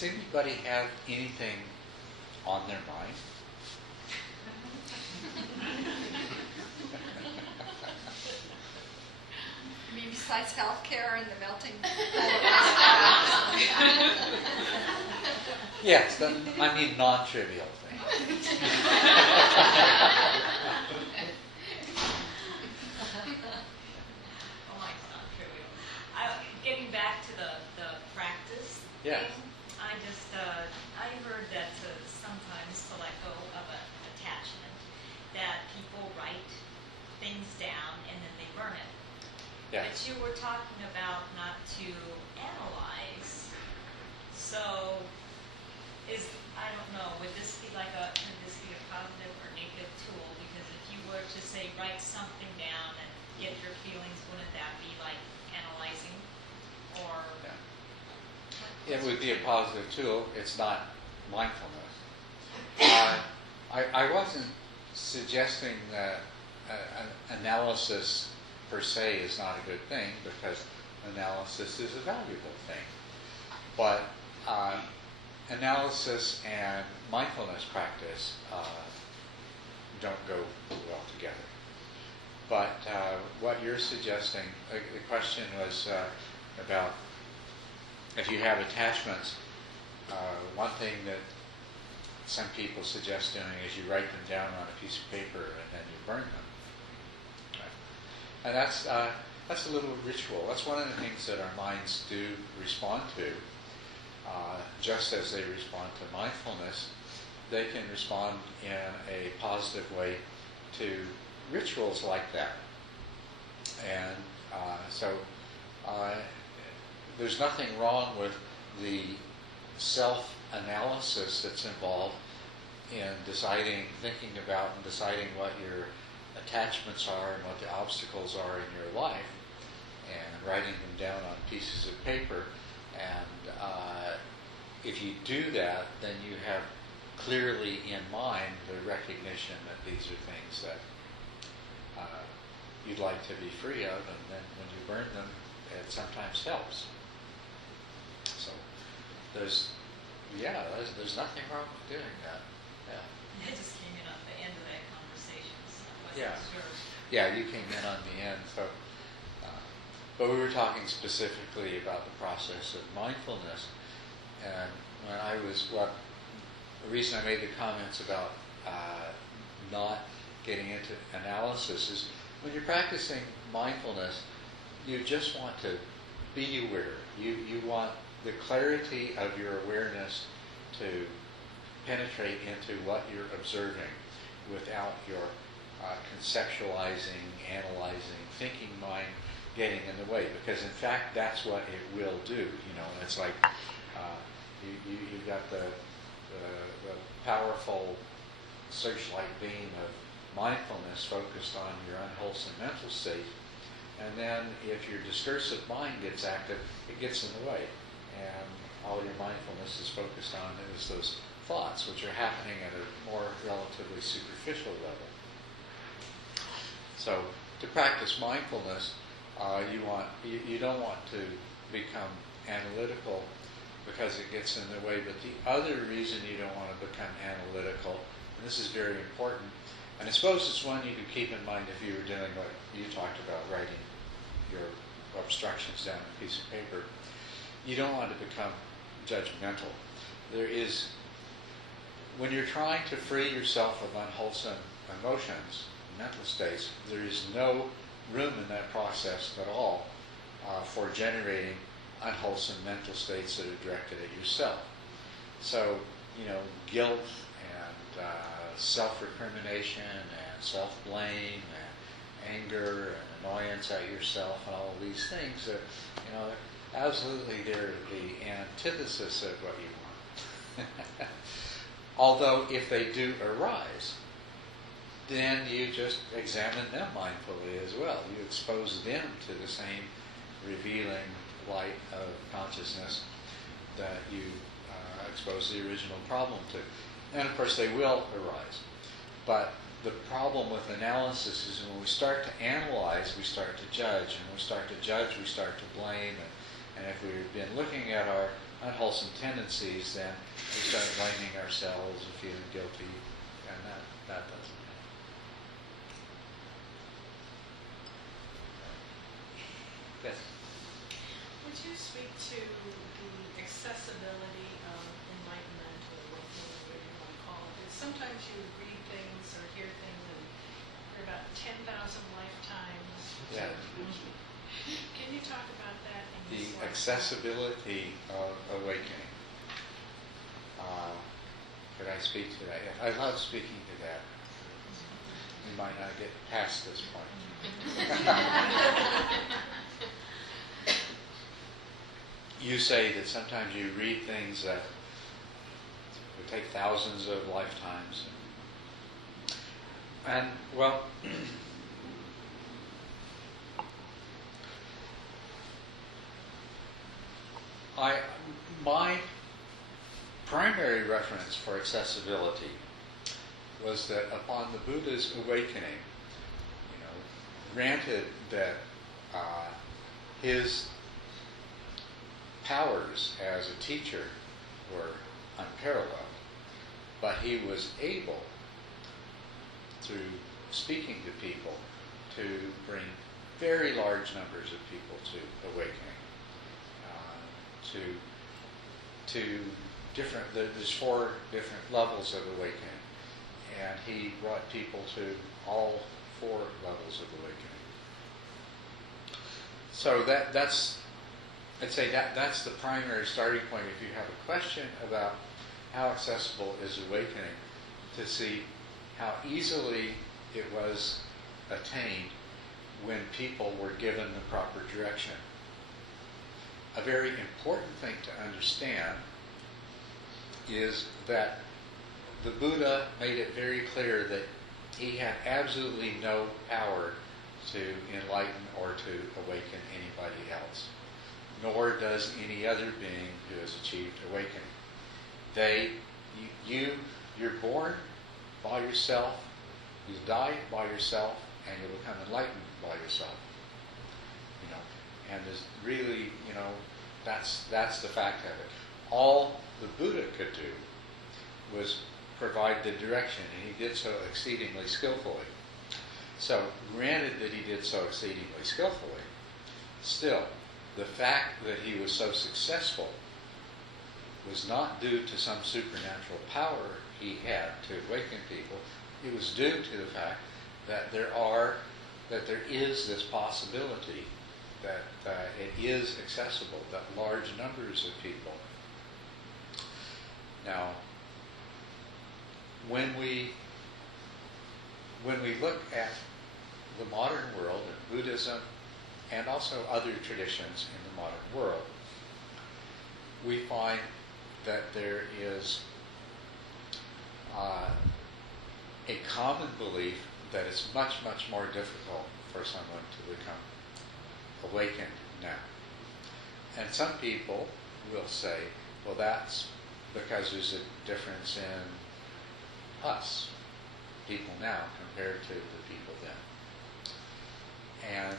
Does anybody have anything on their mind? You mean besides healthcare and the melting? Yes, I mean non-trivial things. Oh, mine's not trivial. Getting back to the practice Yeah. thing, I heard that sometimes to let go of an attachment, that people write things down and then they burn it. Yeah. But you were talking about not to analyze. So I don't know, could this be a positive or negative tool? Because if you were to say write something down and get your feelings, wouldn't that be like analyzing? Or It would be a positive tool. It's not mindfulness. I wasn't suggesting that analysis per se is not a good thing, because analysis is a valuable thing. But analysis and mindfulness practice don't go well together. But what you're suggesting, the question was about if you have attachments, one thing that some people suggest doing is you write them down on a piece of paper and then you burn them. Right? And that's a little ritual. That's one of the things that our minds do respond to. Just as they respond to mindfulness, they can respond in a positive way to rituals like that. And so there's nothing wrong with the self-analysis that's involved in thinking about and deciding what your attachments are and what the obstacles are in your life, and writing them down on pieces of paper. And if you do that, then you have clearly in mind the recognition that these are things that you'd like to be free of, and then when you burn them, it sometimes helps. So there's nothing wrong with doing that. Yeah. it just came in at the end of that conversation, so I wasn't Yeah. sure. Yeah, you came in on the end. So, but we were talking specifically about the process of mindfulness, and the reason I made the comments about not getting into analysis is when you're practicing mindfulness, you just want to be aware. You want the clarity of your awareness to penetrate into what you're observing without your conceptualizing, analyzing, thinking mind getting in the way. Because in fact, that's what it will do. It's like you've got the powerful searchlight beam of mindfulness focused on your unwholesome mental state, and then if your discursive mind gets active, it gets in the way, and all your mindfulness is focused on is those thoughts, which are happening at a more relatively superficial level. So to practice mindfulness, you don't want to become analytical because it gets in the way. But the other reason you don't want to become analytical, and this is very important, and I suppose it's one you could keep in mind if you were doing what you talked about, writing your obstructions down on a piece of paper. You don't want to become judgmental. When you're trying to free yourself of unwholesome emotions, mental states, there is no room in that process at all for generating unwholesome mental states that are directed at yourself. So, guilt and self-recrimination and self-blame and anger and annoyance at yourself and all of these things, absolutely they're the antithesis of what you want. Although if they do arise, then you just examine them mindfully as well. You expose them to the same revealing light of consciousness that you expose the original problem to. And of course they will arise. But the problem with analysis is when we start to analyze, we start to judge. And when we start to judge, we start to blame. And if we've been looking at our unwholesome tendencies, then we start blaming ourselves and feeling guilty, and that doesn't help. Yes. Would you speak to the accessibility of enlightenment or whatever you want to call it? Sometimes you read things or hear things and you're about 10,000 lifetimes. Yeah. Can you talk about that in The this lifetime? accessibility of awakening. Could I speak to that? Yes, I love speaking to that. We might not get past this point. You say that sometimes you read things that would take thousands of lifetimes. And, well, my primary reference for accessibility was that upon the Buddha's awakening, granted that his powers as a teacher were unparalleled, but he was able, through speaking to people, to bring very large numbers of people to awakening, to different. There's 4 different levels of awakening, and he brought people to all 4 levels of awakening. So I'd say that's the primary starting point if you have a question about how accessible is awakening, to see how easily it was attained when people were given the proper direction. A very important thing to understand is that the Buddha made it very clear that he had absolutely no power to enlighten or to awaken anybody else, nor does any other being who has achieved awakening. You're born by yourself, you die by yourself, and you become enlightened by yourself. And there's really, that's the fact of it. All the Buddha could do was provide the direction, and he did so exceedingly skillfully. So, granted that he did so exceedingly skillfully, still, the fact that he was so successful was not due to some supernatural power he had to awaken people. It was due to the fact that there is this possibility that it is accessible, that large numbers of people. Now, when we look at the modern world, and Buddhism, and also other traditions in the modern world, we find that there is a common belief that it's much, much more difficult for someone to become awakened now. And some people will say, well, that's because there's a difference in us, people now, compared to the people then. And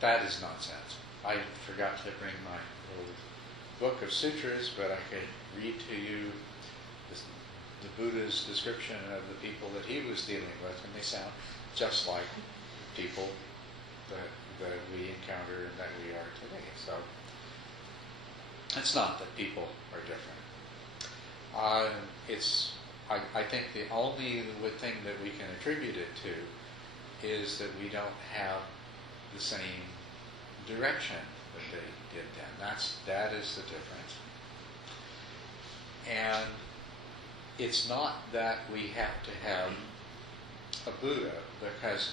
that is nonsense. I forgot to bring my little book of sutras, but I could read to you the Buddha's description of the people that he was dealing with, and they sound just like people that we encounter and that we are today. So it's not that people are different. I think the only thing that we can attribute it to is that we don't have the same direction that they did then. That is the difference. And it's not that we have to have a Buddha, because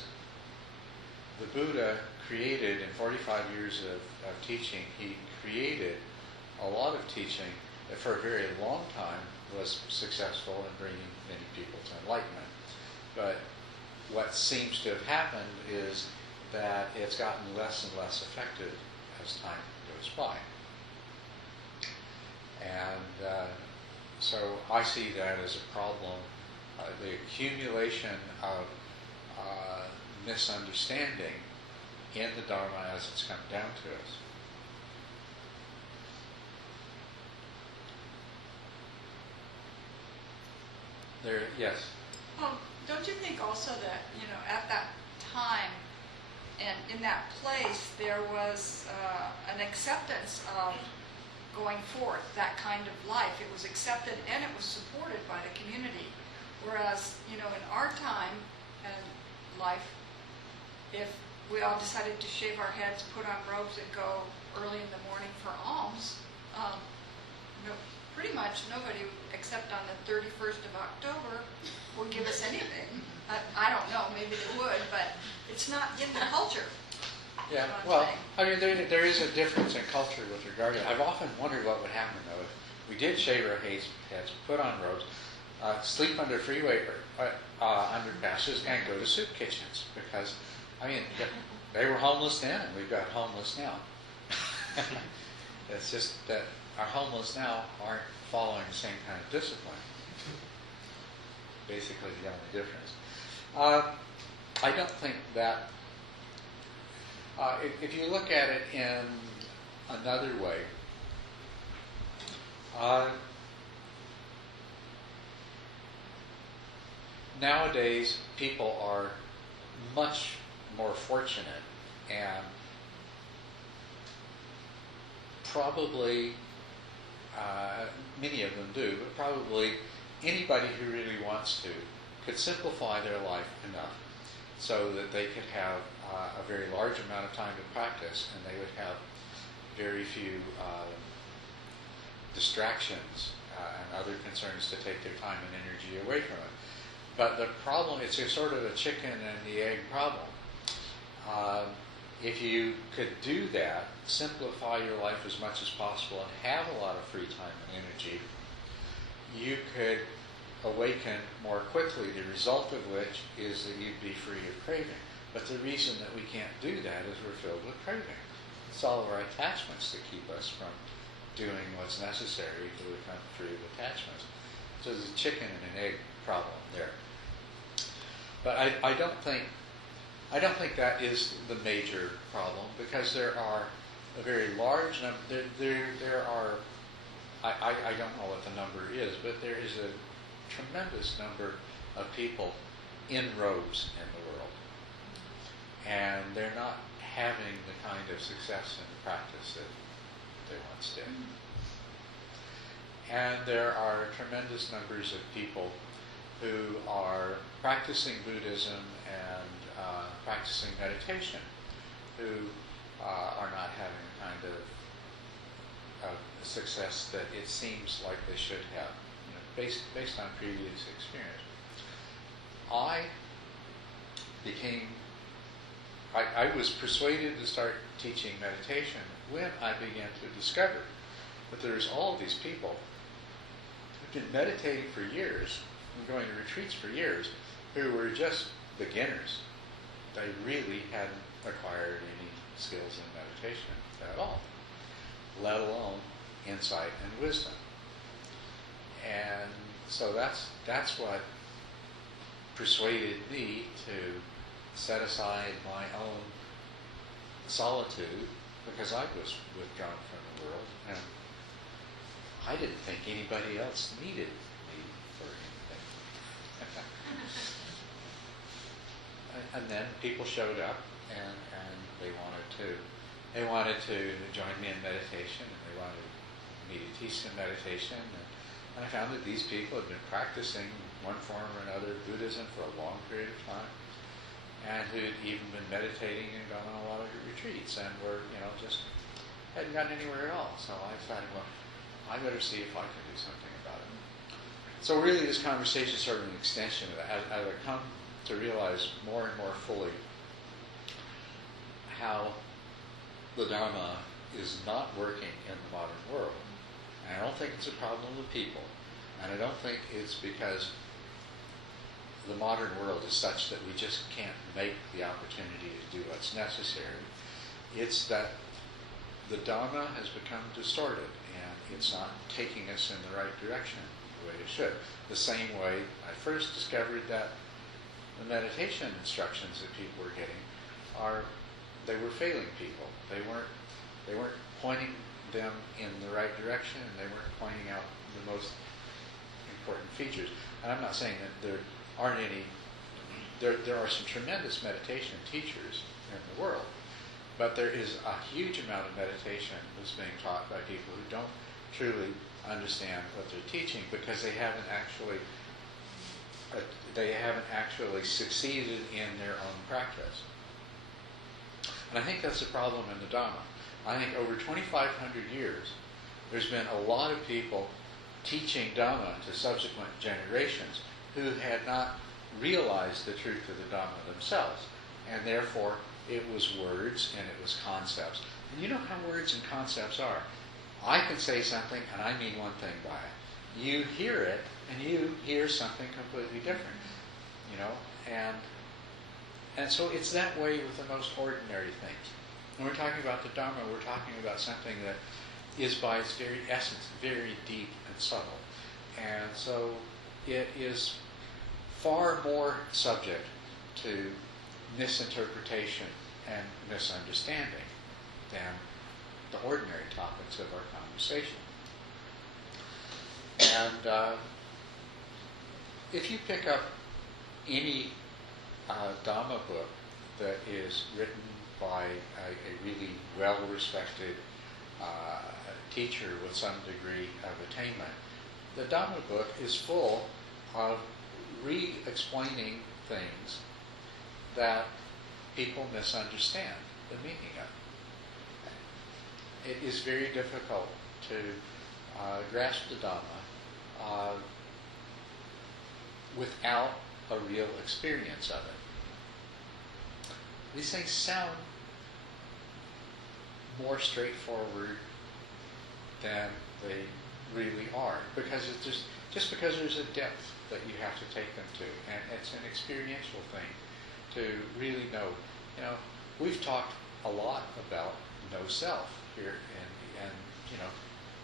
the Buddha created, in 45 years of teaching, he created a lot of teaching that for a very long time was successful in bringing many people to enlightenment. But what seems to have happened is that it's gotten less and less effective as time goes by. And so I see that as a problem. The accumulation of misunderstanding in the Dharma as it's come down to us. There, yes. Don't you think also that, at that time and in that place, there was an acceptance of going forth, that kind of life. It was accepted and it was supported by the community. Whereas, in our time and life, if we all decided to shave our heads, put on robes, and go early in the morning for alms, pretty much nobody, except on the 31st of October, will give us anything. I don't know, maybe they would, but it's not in the culture. Yeah, That's what I'm well, saying. I mean, there is a difference in culture with regard to it. I've often wondered what would happen, though, if we did shave our heads, put on robes, sleep under freeway underpasses, and go to soup kitchens. Because, I mean, they were homeless then, and we've got homeless now. It's just that our homeless now aren't following the same kind of discipline. Basically the only difference. I don't think that, if you look at it in another way, nowadays people are much more fortunate, and probably, many of them do, but probably anybody who really wants to could simplify their life enough so that they could have a very large amount of time to practice, and they would have very few distractions and other concerns to take their time and energy away from it. But the problem, it's a sort of a chicken and the egg problem. If you could do that, simplify your life as much as possible and have a lot of free time and energy, you could awaken more quickly, the result of which is that you'd be free of craving. But the reason that we can't do that is we're filled with craving. It's all of our attachments that keep us from doing what's necessary to become free of attachments. So there's a chicken and an egg problem there. But I don't think that is the major problem, because there are a very large number. There are. I don't know what the number is, but there is a tremendous number of people in robes in the world, and they're not having the kind of success in the practice that they once did. And there are tremendous numbers of people who are practicing Buddhism and practicing meditation, who are not having the kind of success that it seems like they should have, based on previous experience. I was persuaded to start teaching meditation when I began to discover that there's all these people who've been meditating for years and going to retreats for years who were just beginners. They really hadn't acquired any skills in meditation at all, let alone insight and wisdom. And so that's what persuaded me to set aside my own solitude, because I was withdrawn from the world, and I didn't think anybody else needed me for anything. And then people showed up, and they wanted to join me in meditation, and they wanted me to teach them meditation. And I found that these people had been practicing one form or another Buddhism for a long period of time, and who'd even been meditating and gone on a lot of retreats, and were, just hadn't gotten anywhere at all. So I decided, well, I better see if I can do something about it. So really, this conversation is sort of an extension of that. As I come to realize more and more fully how the Dharma is not working in the modern world. And I don't think it's a problem with people. And I don't think it's because the modern world is such that we just can't make the opportunity to do what's necessary. It's that the Dharma has become distorted, and it's not taking us in the right direction the way it should. The same way I first discovered that the meditation instructions that people were getting are they were failing people. They weren't pointing them in the right direction, and they weren't pointing out the most important features. And I'm not saying that there aren't any. There are some tremendous meditation teachers in the world, but there is a huge amount of meditation that's being taught by people who don't truly understand what they're teaching because they haven't actually succeeded in their own practice. And I think that's the problem in the Dhamma. I think over 2,500 years, there's been a lot of people teaching Dhamma to subsequent generations who had not realized the truth of the Dhamma themselves. And therefore, it was words and it was concepts. And you know how words and concepts are. I can say something and I mean one thing by it. You hear it and you hear something completely different. You know, and so it's that way with the most ordinary things. When we're talking about the Dhamma, we're talking about something that is by its very essence very deep and subtle. And so it is far more subject to misinterpretation and misunderstanding than the ordinary topics of our conversation. And if you pick up any Dhamma book that is written by a really well-respected teacher with some degree of attainment, the Dhamma book is full of re-explaining things that people misunderstand the meaning of. It is very difficult to grasp the Dhamma without a real experience of it. These things sound more straightforward than they really are, because it's just because there's a depth that you have to take them to, and it's an experiential thing to really know. You know, we've talked a lot about no self here, and you know,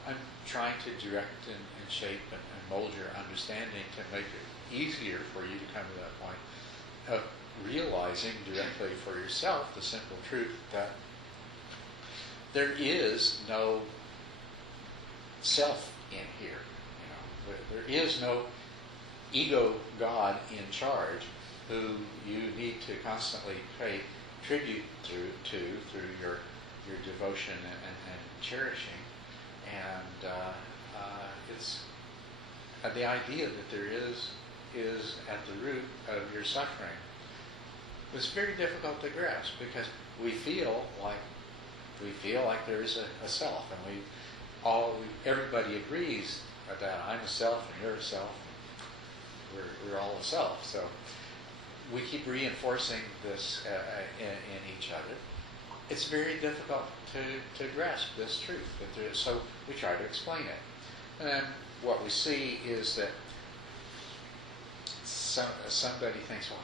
I'm trying to direct and shape and mold your understanding to make it easier for you to come to that point of realizing directly for yourself the simple truth that there is no self in here. You know, there is no ego God in charge who you need to constantly pay tribute to through your devotion and cherishing. And it's the idea that there is at the root of your suffering. It's very difficult to grasp because we feel like there is a self, and everybody agrees that I'm a self and you're a self. We're all a self. So we keep reinforcing this in each other. It's very difficult to grasp this truth. So we try to explain it. And then what we see is that somebody thinks, well,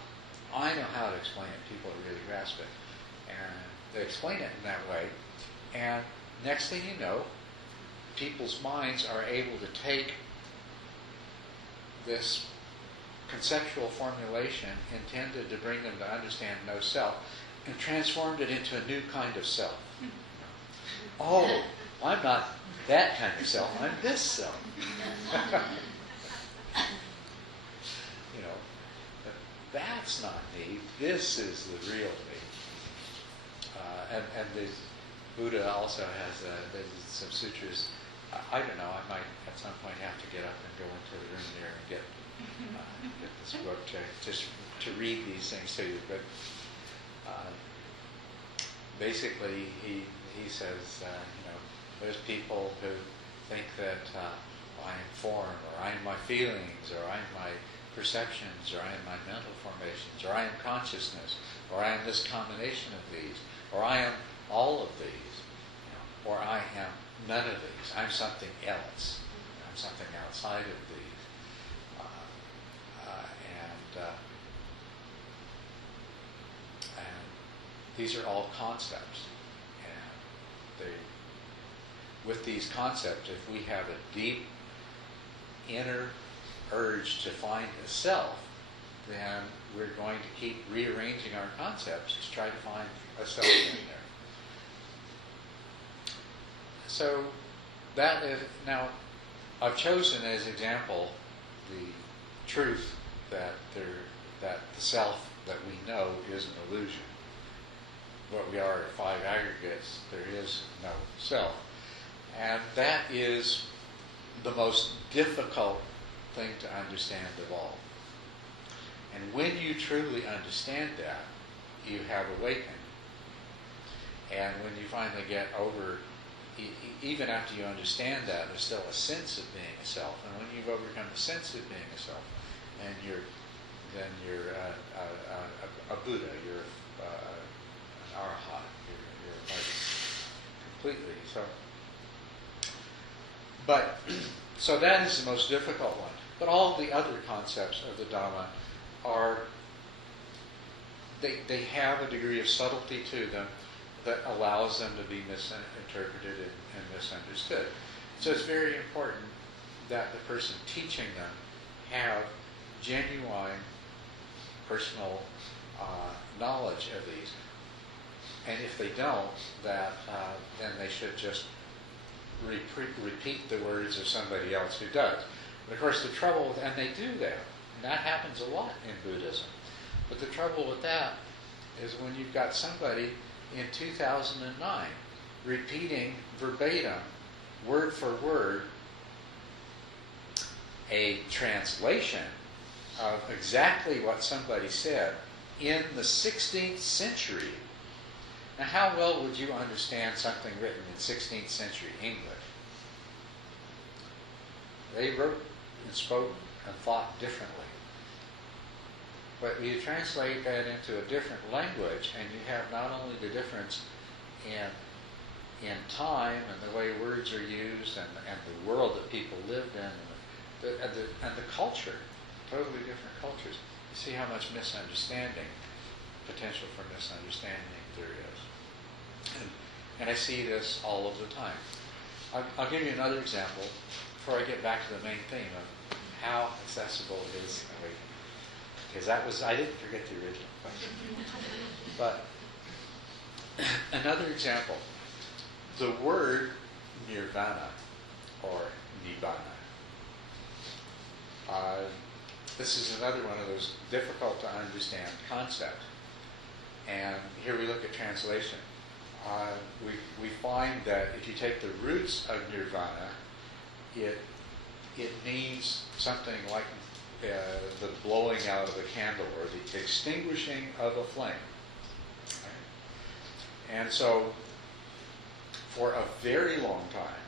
I know how to explain it. People really grasp it. And they explain it in that way. And next thing you know, people's minds are able to take this conceptual formulation intended to bring them to understand no self and transformed it into a new kind of self. Oh, I'm not that kind of self, I'm this self. You know, that's not me, this is the real me. And the Buddha also has some sutras. I don't know, I might at some point have to get up and go into the room there and get this book to read these things to you. But basically, he says, you know, there's people who think that I am form, or I am my feelings, or I am my perceptions, or I am my mental formations, or I am consciousness, or I am this combination of these, or I am all of these, you know, or I am none of these. I'm something else. I'm something outside of these. And these are all concepts. And with these concepts, if we have a deep inner urge to find a self, then we're going to keep rearranging our concepts to try to find a self in there. So that is, now I've chosen as example the truth that that the self that we know is an illusion. What we are 5 aggregates, there is no self. And that is the most difficult thing to understand of all. And when you truly understand that, you have awakened. And when you finally get over, even after you understand that, there's still a sense of being a self. And when you've overcome the sense of being a self, and then you're a Buddha, you're an Arahant, you're completely. So that is the most difficult one. But all the other concepts of the Dhamma are, they have a degree of subtlety to them that allows them to be misinterpreted and misunderstood. So it's very important that the person teaching them have genuine personal knowledge of these. And if they don't, then they should just repeat the words of somebody else who does. But of course the trouble, and they do that, and that happens a lot in Buddhism. But the trouble with that is when you've got somebody in 2009 repeating verbatim, word for word, a translation of exactly what somebody said in the 16th century. Now, how well would you understand something written in 16th century English? They wrote and spoke and thought differently. But you translate that into a different language, and you have not only the difference in time and the way words are used and the world that people lived in and the culture, totally different cultures. You see how much misunderstanding, potential for misunderstanding there is. And I see this all of the time. I'll give you another example before I get back to the main theme of how accessible is awakening. Because I didn't forget the original question. But another example, the word nirvana or nibbana. This is another one of those difficult to understand concepts. And here we look at translation. We find that if you take the roots of nirvana, it means something like the blowing out of a candle or the extinguishing of a flame. And so, for a very long time,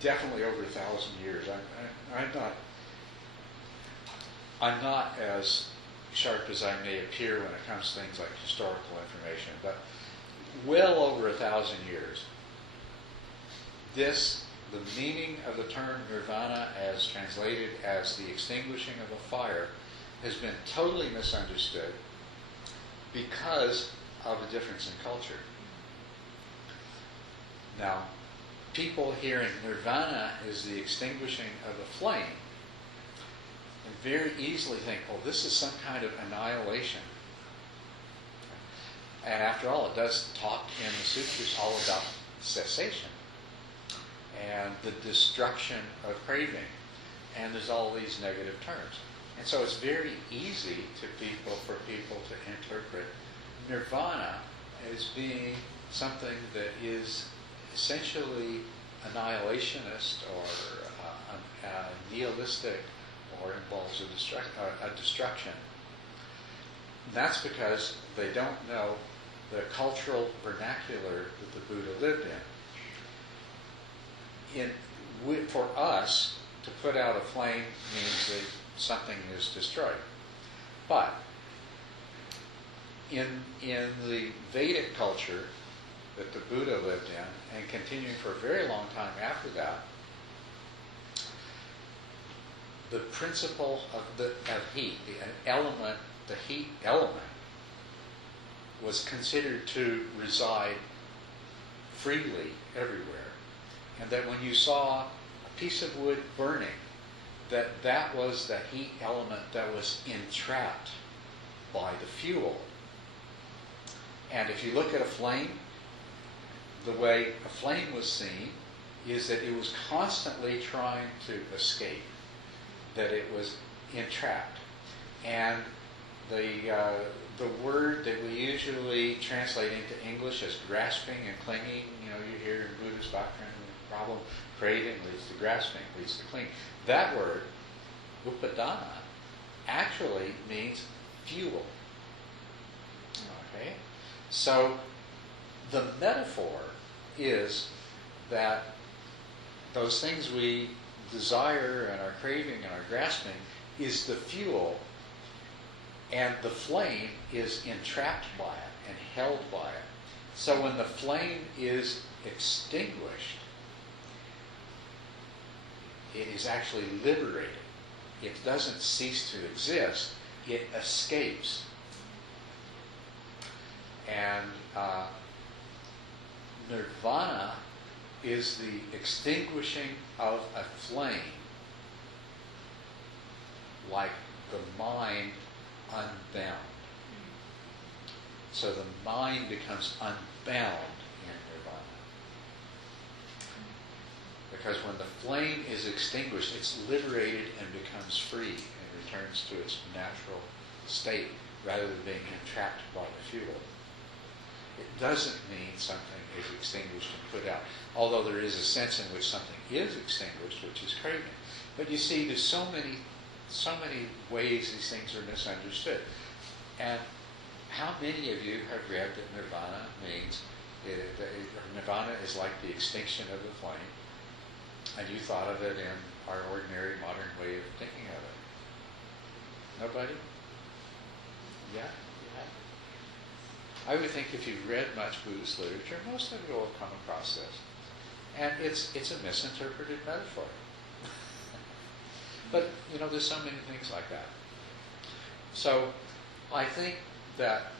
definitely over 1,000 years, I'm not as sharp as I may appear when it comes to things like historical information, but well over 1,000 years, the meaning of the term nirvana as translated as the extinguishing of a fire has been totally misunderstood because of the difference in culture. Now, people hearing nirvana is the extinguishing of a flame and very easily think, oh, this is some kind of annihilation. And after all, it does talk in the sutras all about cessation and the destruction of craving. And there's all these negative terms. And so it's very easy for people to interpret nirvana as being something that is essentially annihilationist or nihilistic or involves a destruction. And that's because they don't know the cultural vernacular that the Buddha lived in. For us, to put out a flame means that something is destroyed. But in the Vedic culture that the Buddha lived in, and continuing for a very long time after that, the principle of heat, the heat element, was considered to reside freely everywhere. And that when you saw a piece of wood burning, that was the heat element that was entrapped by the fuel. And if you look at a flame, the way a flame was seen is that it was constantly trying to escape, that it was entrapped. And the word that we usually translate into English as grasping and clinging, you hear in Buddhist doctrine, the problem craving leads to grasping, leads to clinging. That word, upadana, actually means fuel. Okay? So the metaphor is that those things we desire and are craving and are grasping is the fuel, and the flame is entrapped by it and held by it. So when the flame is extinguished, it is actually liberated. It doesn't cease to exist, it escapes. And nirvana is the extinguishing of a flame, like the mind unbound. So the mind becomes unbound in nirvana. Because when the flame is extinguished, it's liberated and becomes free and returns to its natural state rather than being entrapped by the fuel. It doesn't mean something is extinguished and put out, although there is a sense in which something is extinguished, which is craving. But you see, there's so many ways these things are misunderstood. And how many of you have read that nirvana means, nirvana is like the extinction of the flame, and you thought of it in our ordinary modern way of thinking of it? Nobody? Yeah? I would think if you've read much Buddhist literature, most of you will have come across this. And it's a misinterpreted metaphor. But, there's so many things like that. So, I think that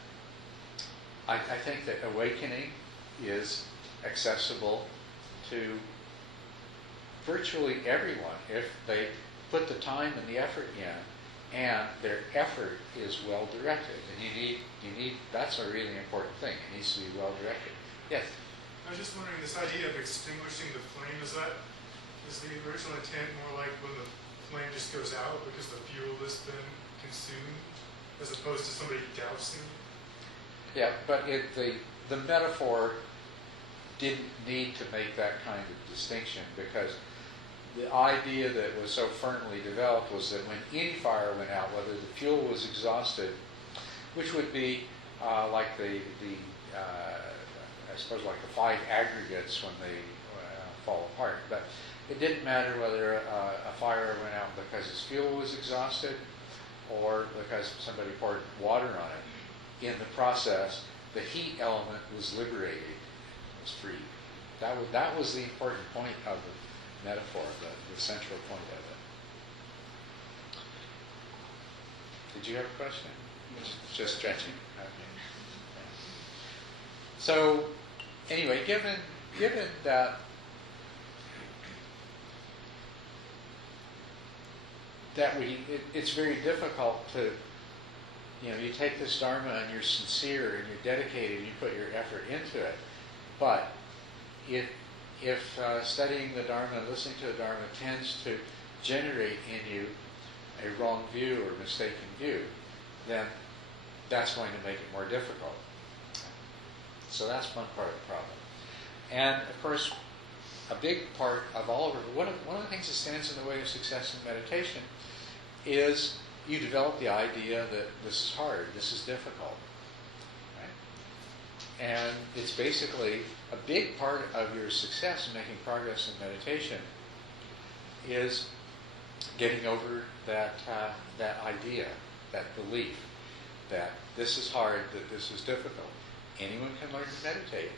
awakening is accessible to virtually everyone if they put the time and the effort in, and their effort is well directed. And you need that's a really important thing. It needs to be well directed. Yes? I was just wondering, this idea of extinguishing the flame, is the original intent more like when the flame just goes out because the fuel has been consumed, as opposed to somebody dousing it? Yeah, but the metaphor didn't need to make that kind of distinction, because the idea that was so firmly developed was that when any fire went out, whether the fuel was exhausted, which would be like I suppose like the 5 aggregates when they fall apart, but it didn't matter whether a fire went out because its fuel was exhausted or because somebody poured water on it. In the process, the heat element was liberated, was freed. That was the important point of the metaphor, the central point of it. Did you have a question? Just stretching. Okay. So, anyway, given that it's very difficult to, you take this Dharma and you're sincere and you're dedicated and you put your effort into it, but if studying the Dharma and listening to the Dharma tends to generate in you a wrong view or mistaken view, then that's going to make it more difficult. So that's one part of the problem. And of course, a big part of all of it, one of the things that stands in the way of success in meditation is you develop the idea that this is hard, this is difficult. Right? And it's basically a big part of your success in making progress in meditation is getting over that idea, that belief that this is hard, that this is difficult. Anyone can learn to meditate.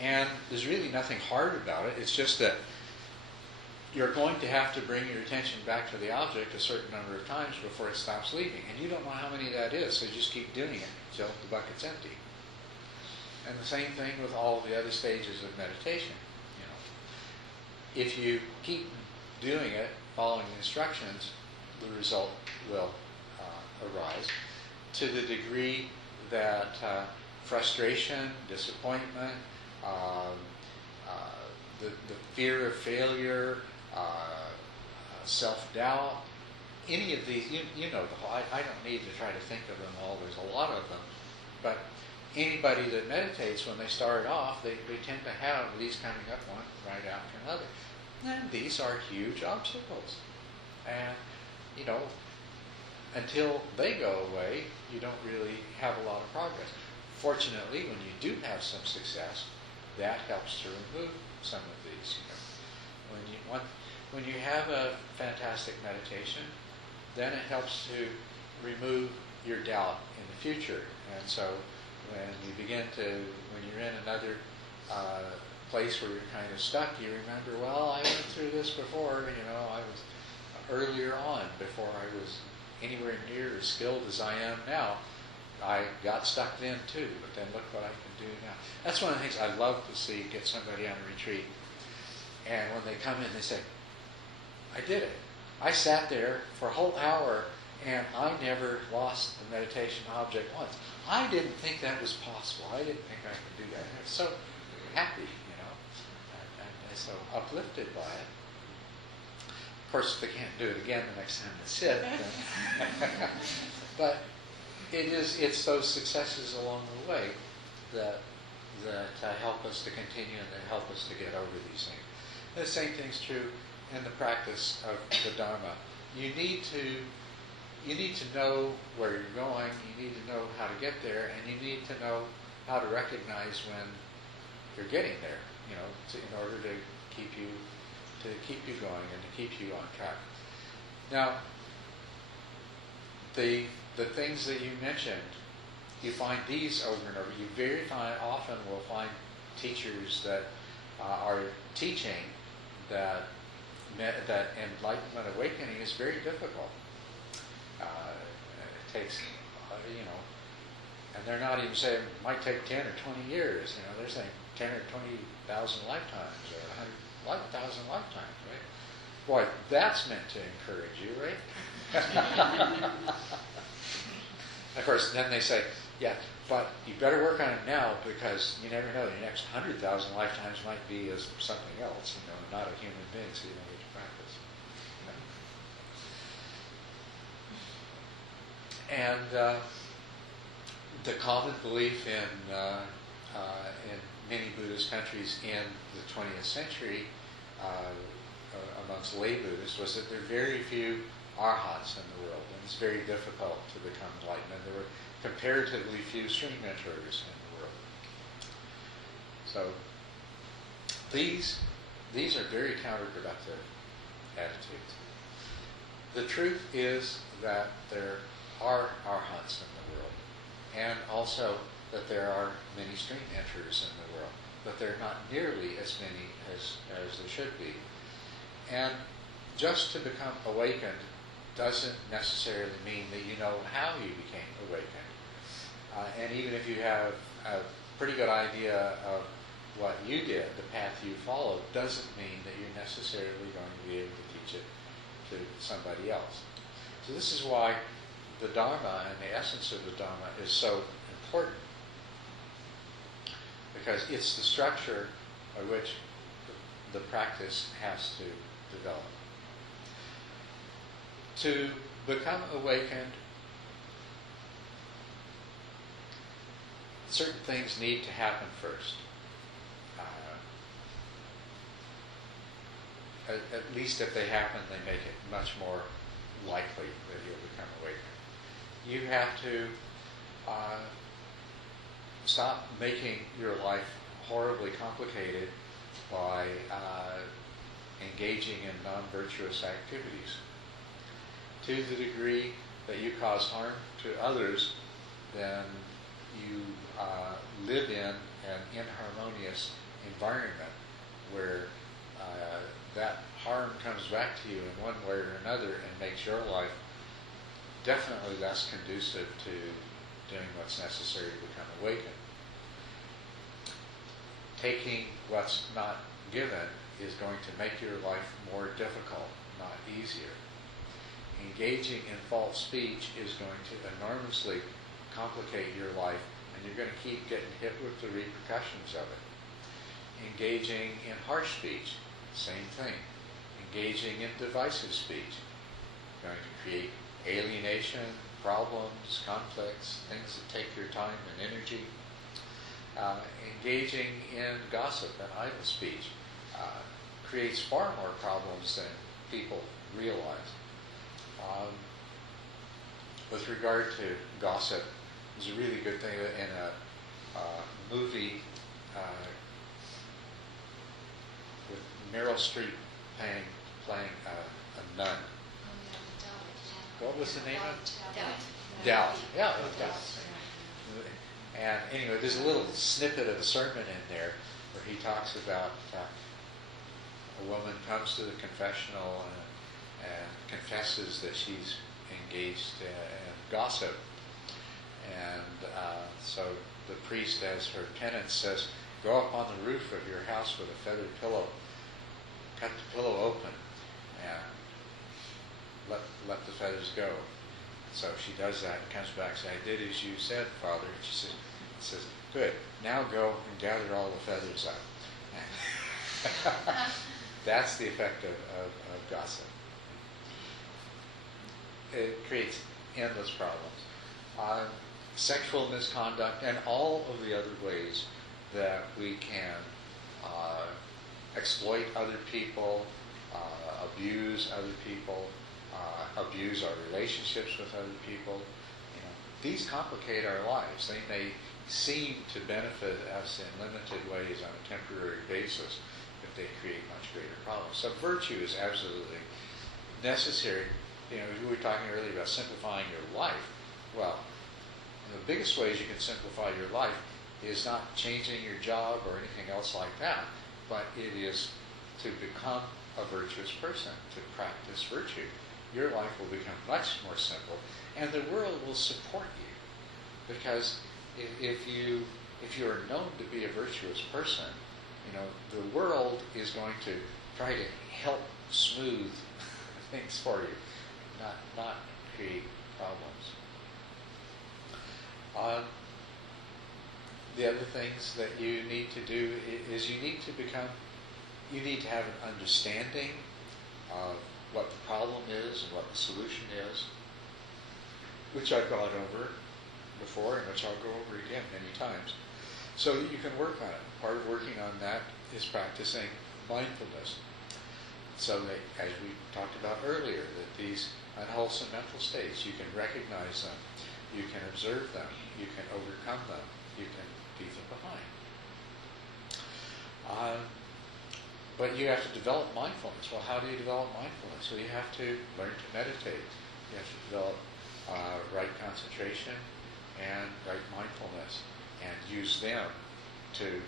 And there's really nothing hard about it. It's just that you're going to have to bring your attention back to the object a certain number of times before it stops leaving. And you don't know how many that is, so you just keep doing it until the bucket's empty. And the same thing with all the other stages of meditation. If you keep doing it, following the instructions, the result will arise. To the degree that frustration, disappointment, the fear of failure, self-doubt, any of these, you know, I don't need to try to think of them all, there's a lot of them, but anybody that meditates, when they start off, they tend to have these coming up one right after another. And these are huge obstacles. And, you know, until they go away, you don't really have a lot of progress. Fortunately, when you do have some success, that helps to remove some of these. You know. When you have a fantastic meditation, then it helps to remove your doubt in the future. And so when you begin to, when you're in another place where you're kind of stuck, you remember, well, I went through this before, you know, I was earlier on, before I was anywhere near as skilled as I am now. I got stuck then too, but then look what I can do now. That's one of the things I love to see, get somebody on a retreat, and when they come in, they say, I did it. I sat there for a whole hour and I never lost the meditation object once. I didn't think that was possible. I didn't think I could do that. And I was so happy, you know, and so uplifted by it. Of course, they can't do it again the next time they sit. But it's those successes along the way that help us to continue and that help us to get over these things. And the same thing's true in the practice of the Dharma. You need to know where you're going, you need to know how to get there, and you need to know how to recognize when you're getting there, you know, in order to keep you going and to keep you on track. Now, the things that you mentioned, you find these over and over. You very often will find teachers that are teaching that enlightenment awakening is very difficult. It takes, you know, and they're not even saying it might take 10 or 20 years. You know, they're saying 10 or 20,000 lifetimes or 100,000 lifetimes, right? Boy, that's meant to encourage you, right? Of course, then they say, yeah, but you better work on it now because you never know. The next 100,000 lifetimes might be as something else, you know, not a human being, so you don't get to practice. You know? And the common belief in many Buddhist countries in the 20th century amongst lay Buddhists was that there are very few arhats in the world, and it's very difficult to become enlightened. And there were comparatively few stream enterers in the world. So these are very counterproductive attitudes. The truth is that there are arhats in the world, and also that there are many stream enterers in the world, but there are not nearly as many as there should be. And just to become awakened doesn't necessarily mean that you know how you became awakened. And even if you have a pretty good idea of what you did, the path you followed, doesn't mean that you're necessarily going to be able to teach it to somebody else. So this is why the Dharma and the essence of the Dharma is so important, because it's the structure by which the practice has to develop. To become awakened, certain things need to happen first. At least if they happen, they make it much more likely that you'll become awakened. You have to stop making your life horribly complicated by engaging in non-virtuous activities. To the degree that you cause harm to others, then you live in an inharmonious environment where that harm comes back to you in one way or another and makes your life definitely less conducive to doing what's necessary to become awakened. Taking what's not given is going to make your life more difficult, not easier. Engaging in false speech is going to enormously complicate your life, and you're going to keep getting hit with the repercussions of it. Engaging in harsh speech, same thing. Engaging in divisive speech, going to create alienation, problems, conflicts, things that take your time and energy. Engaging in gossip and idle speech creates far more problems than people realize. With regard to gossip, there's a really good thing in a movie with Meryl Streep playing a nun. What was the name of it? Doubt. Yeah, Doubt. And anyway, there's a little snippet of a sermon in there where he talks about a woman comes to the confessional and confesses that she's engaged in gossip. And so the priest, as her penance, says, go up on the roof of your house with a feathered pillow, cut the pillow open, and let the feathers go. So she does that and comes back and says, I did as you said, Father. And she says, good, now go and gather all the feathers up. That's the effect of gossip. It creates endless problems. Sexual misconduct and all of the other ways that we can exploit other people, abuse other people, abuse our relationships with other people. These complicate our lives. They may seem to benefit us in limited ways on a temporary basis, but they create much greater problems. So virtue is absolutely necessary. We were talking earlier about simplifying your life. Well, the biggest ways you can simplify your life is not changing your job or anything else like that, but it is to become a virtuous person, to practice virtue. Your life will become much more simple, and the world will support you. Because if you are known to be a virtuous person, the world is going to try to help smooth things for you, not create problems. The other things that you need to do is you need to have an understanding of what the problem is and what the solution is, which I've gone over before and which I'll go over again many times, so that you can work on it. Part of working on that is practicing mindfulness, so that, as we talked about earlier, that these unwholesome mental states, you can recognize them, you can observe them, you can overcome them, you can leave them behind. But you have to develop mindfulness. Well, how do you develop mindfulness? Well, you have to learn to meditate. You have to develop right concentration and right mindfulness, and use them to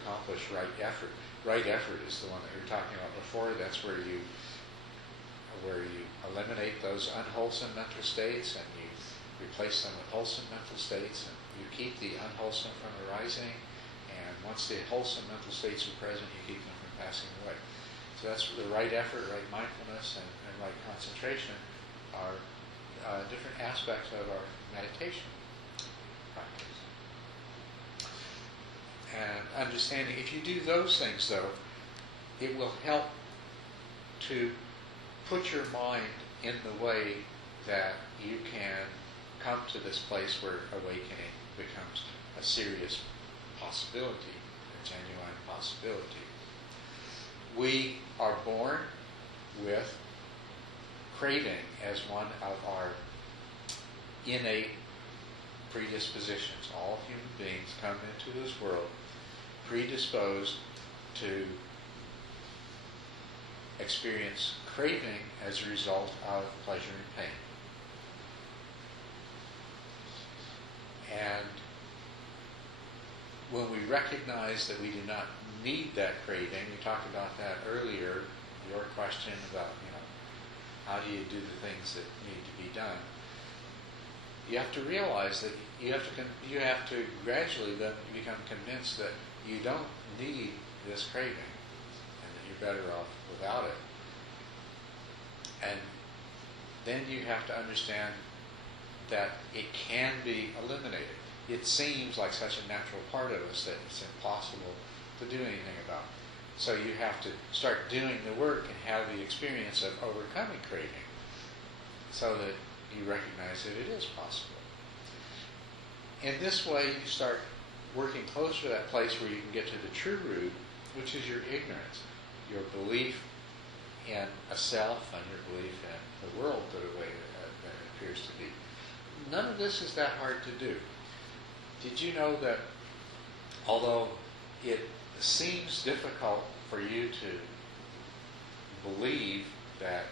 accomplish right effort. Right effort is the one that we were talking about before. That's where you eliminate those unwholesome mental states and you replace them with wholesome mental states, and you keep the unwholesome from arising, and once the wholesome mental states are present, you keep them from passing away. So that's the right effort, right mindfulness, and right concentration are different aspects of our meditation practice. And understanding, if you do those things, though, it will help to put your mind in the way that you can come to this place where awakening becomes a serious possibility, a genuine possibility. We are born with craving as one of our innate predispositions. All human beings come into this world predisposed to experience craving as a result of pleasure and pain. And when we recognize that we do not need that craving, we talked about that earlier, your question about, how do you do the things that need to be done? You have to realize that you have to gradually then become convinced that you don't need this craving, you're better off without it. And then you have to understand that it can be eliminated. It seems like such a natural part of us that it's impossible to do anything about. So you have to start doing the work and have the experience of overcoming craving so that you recognize that it is possible. In this way, you start working closer to that place where you can get to the true root, which is your ignorance, your belief in a self and your belief in the world the way that it appears to be. None of this is that hard to do. Did you know that although it seems difficult for you to believe that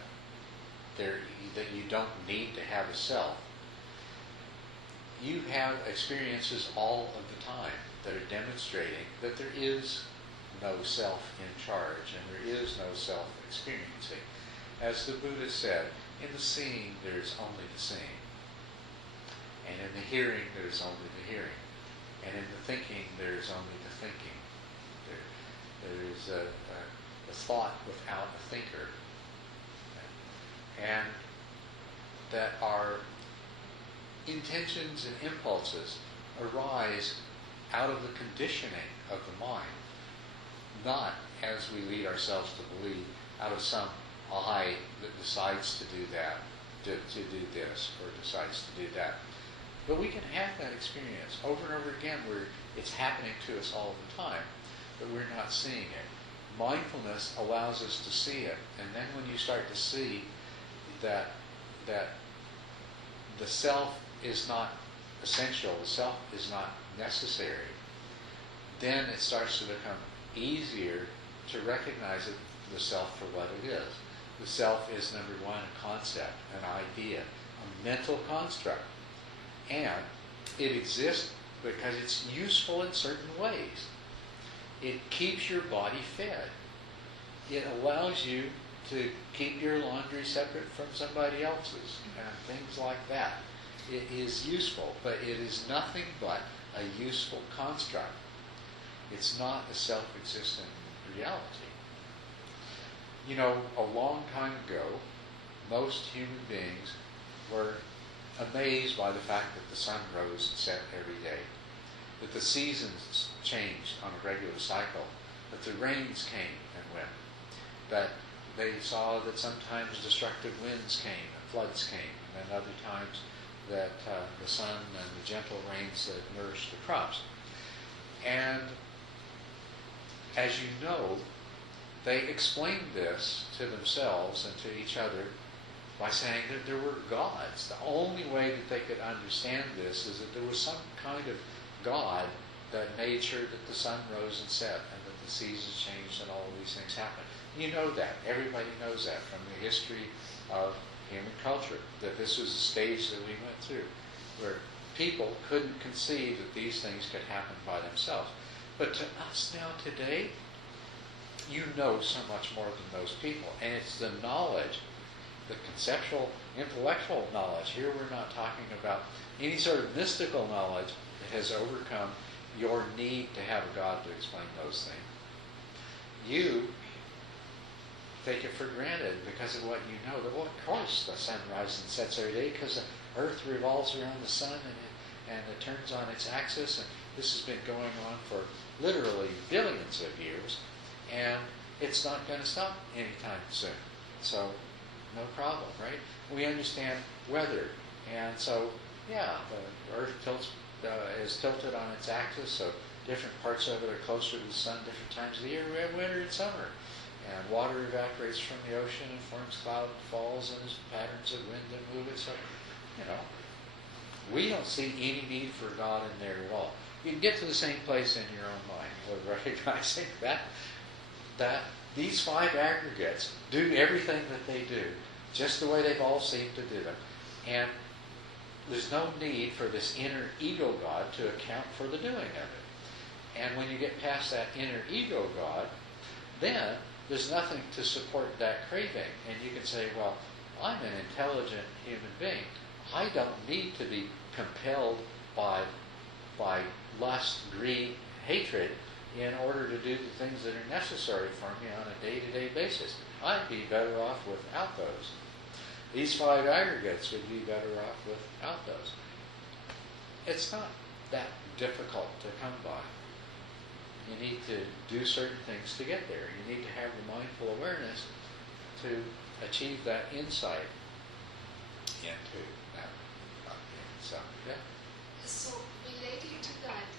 you don't need to have a self, you have experiences all of the time that are demonstrating that there is no self in charge and there is no self experiencing. As the Buddha said, in the seeing there is only the seeing, and in the hearing there is only the hearing, and in the thinking there is only the thinking. There is a thought without a thinker, and that our intentions and impulses arise out of the conditioning of the mind, not, as we lead ourselves to believe, out of some I that decides to do that, to do this, or decides to do that. But we can have that experience over and over again where it's happening to us all the time, but we're not seeing it. Mindfulness allows us to see it, and then when you start to see that the self is not essential, the self is not necessary, then it starts to become easier to recognize the self for what it is. The self is, number one, a concept, an idea, a mental construct. And it exists because it's useful in certain ways. It keeps your body fed. It allows you to keep your laundry separate from somebody else's and things like that. It is useful, but it is nothing but a useful construct. It's not a self-existent reality. You know, a long time ago, most human beings were amazed by the fact that the sun rose and set every day, that the seasons changed on a regular cycle, that the rains came and went, that they saw that sometimes destructive winds came and floods came, and then other times that the sun and the gentle rains that nourished the crops. And as you know, they explained this to themselves and to each other by saying that there were gods. The only way that they could understand this is that there was some kind of God that made sure that the sun rose and set and that the seasons changed and all of these things happened. You know that. Everybody knows that from the history of human culture, that this was a stage that we went through where people couldn't conceive that these things could happen by themselves. But to us now today, you know so much more than those people. And it's the knowledge, the conceptual, intellectual knowledge. Here we're not talking about any sort of mystical knowledge that has overcome your need to have a God to explain those things. You take it for granted because of what you know. That, well, of course the sun rises and sets every day because the earth revolves around the sun and it turns on its axis, and this has been going on for literally billions of years, and it's not going to stop anytime soon. So no problem, right? We understand weather, and so yeah, the earth is tilted on its axis, so different parts of it are closer to the sun different times of the year. We have winter and summer, and water evaporates from the ocean and forms cloud falls, and there's patterns of wind that move it. So, you know, we don't see any need for God in there at all. You can get to the same place in your own mind with recognizing that these five aggregates do everything that they do, just the way they've all seemed to do them. And there's no need for this inner ego God to account for the doing of it. And when you get past that inner ego God, then there's nothing to support that craving. And you can say, well, I'm an intelligent human being. I don't need to be compelled by lust, greed, hatred in order to do the things that are necessary for me on a day-to-day basis. I'd be better off without those. These 5 aggregates would be better off without those. It's not that difficult to come by. You need to do certain things to get there. You need to have the mindful awareness to achieve that insight into that. So, yeah. So relating to that,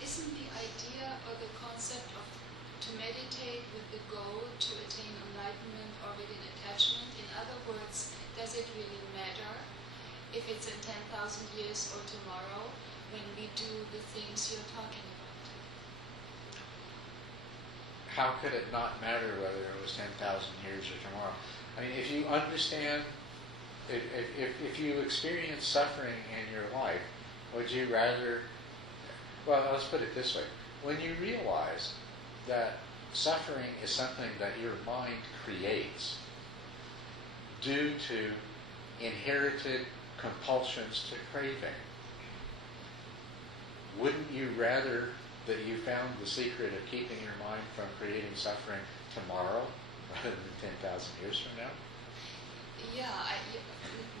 isn't the idea or the concept of to meditate with the goal to attain enlightenment already an attachment? In other words, does it really matter if it's in 10,000 years or tomorrow when we do the things you're talking about? How could it not matter whether it was 10,000 years or tomorrow? I mean, if you understand, if you experience suffering in your life, would you rather, well, let's put it this way. When you realize that suffering is something that your mind creates due to inherited compulsions to craving, wouldn't you rather that you found the secret of keeping your mind from creating suffering tomorrow rather than 10,000 years from now? Yeah,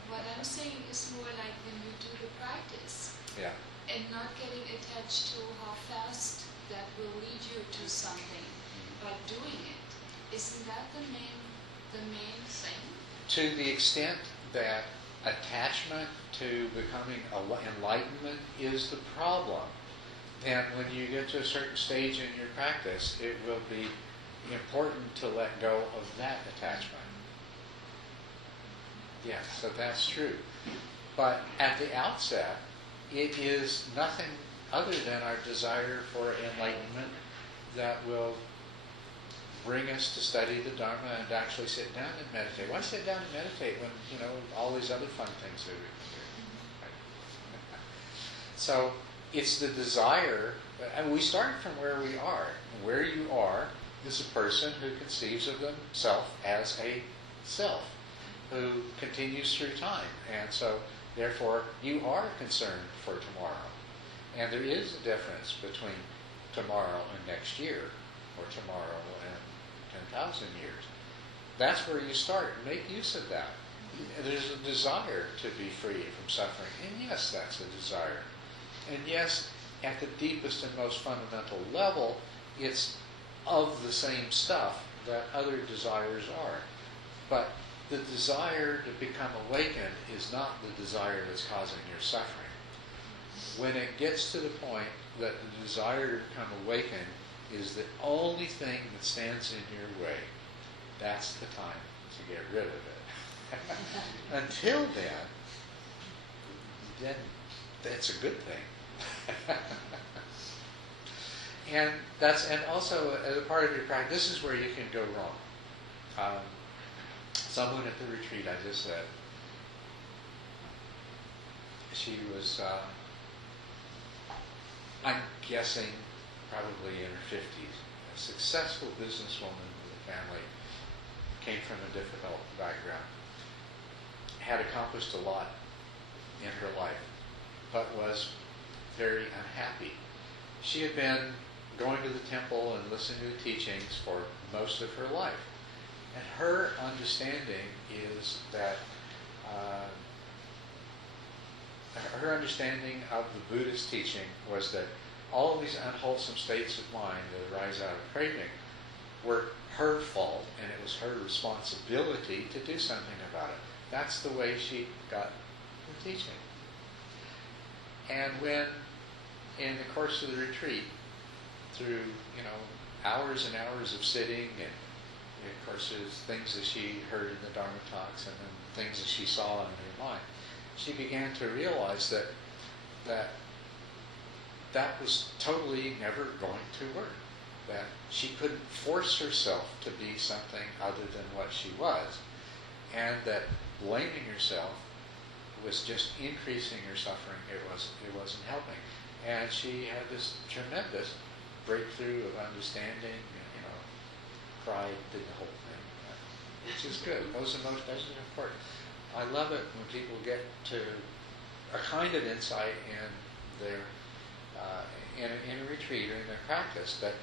what I'm saying is more like when you do the practice Yeah. and not getting attached to how fast that will lead you to something, but doing it. Isn't that the main thing? To the extent that attachment to becoming enlightenment is the problem, then when you get to a certain stage in your practice, it will be important to let go of that attachment. Yes, so that's true. But at the outset, it is nothing other than our desire for enlightenment that will bring us to study the Dharma and actually sit down and meditate. Why sit down and meditate when, all these other fun things are here? So it's the desire, and we start from where we are. Where you are is a person who conceives of himself as a self, who continues through time. And so, therefore, you are concerned for tomorrow. And there is a difference between tomorrow and next year, or tomorrow and 10,000 years. That's where you start. Make use of that. There's a desire to be free from suffering. And yes, that's a desire. And yes, at the deepest and most fundamental level, it's of the same stuff that other desires are. But the desire to become awakened is not the desire that's causing your suffering. When it gets to the point that the desire to become awakened is the only thing that stands in your way, that's the time to get rid of it. Until then that's a good thing. And also as a part of your practice, this is where you can go wrong. Someone at the retreat I just said, she was, I'm guessing, probably in her 50s, a successful businesswoman with a family, came from a difficult background, had accomplished a lot in her life, but was very unhappy. She had been going to the temple and listening to the teachings for most of her life. And her understanding is that, her understanding of the Buddhist teaching was that all these unwholesome states of mind that arise out of craving were her fault, and it was her responsibility to do something about it. That's the way she got the teaching. And when, in the course of the retreat, through, hours and hours of sitting, and of course there's things that she heard in the Dharma talks, and then things that she saw in her mind, she began to realize that was totally never going to work. That she couldn't force herself to be something other than what she was, and that blaming herself was just increasing her suffering. It wasn't helping. And she had this tremendous breakthrough of understanding, cried, did the whole thing, which is good. Those are important. I love it when people get to a kind of insight in their in a retreat or in a practice that,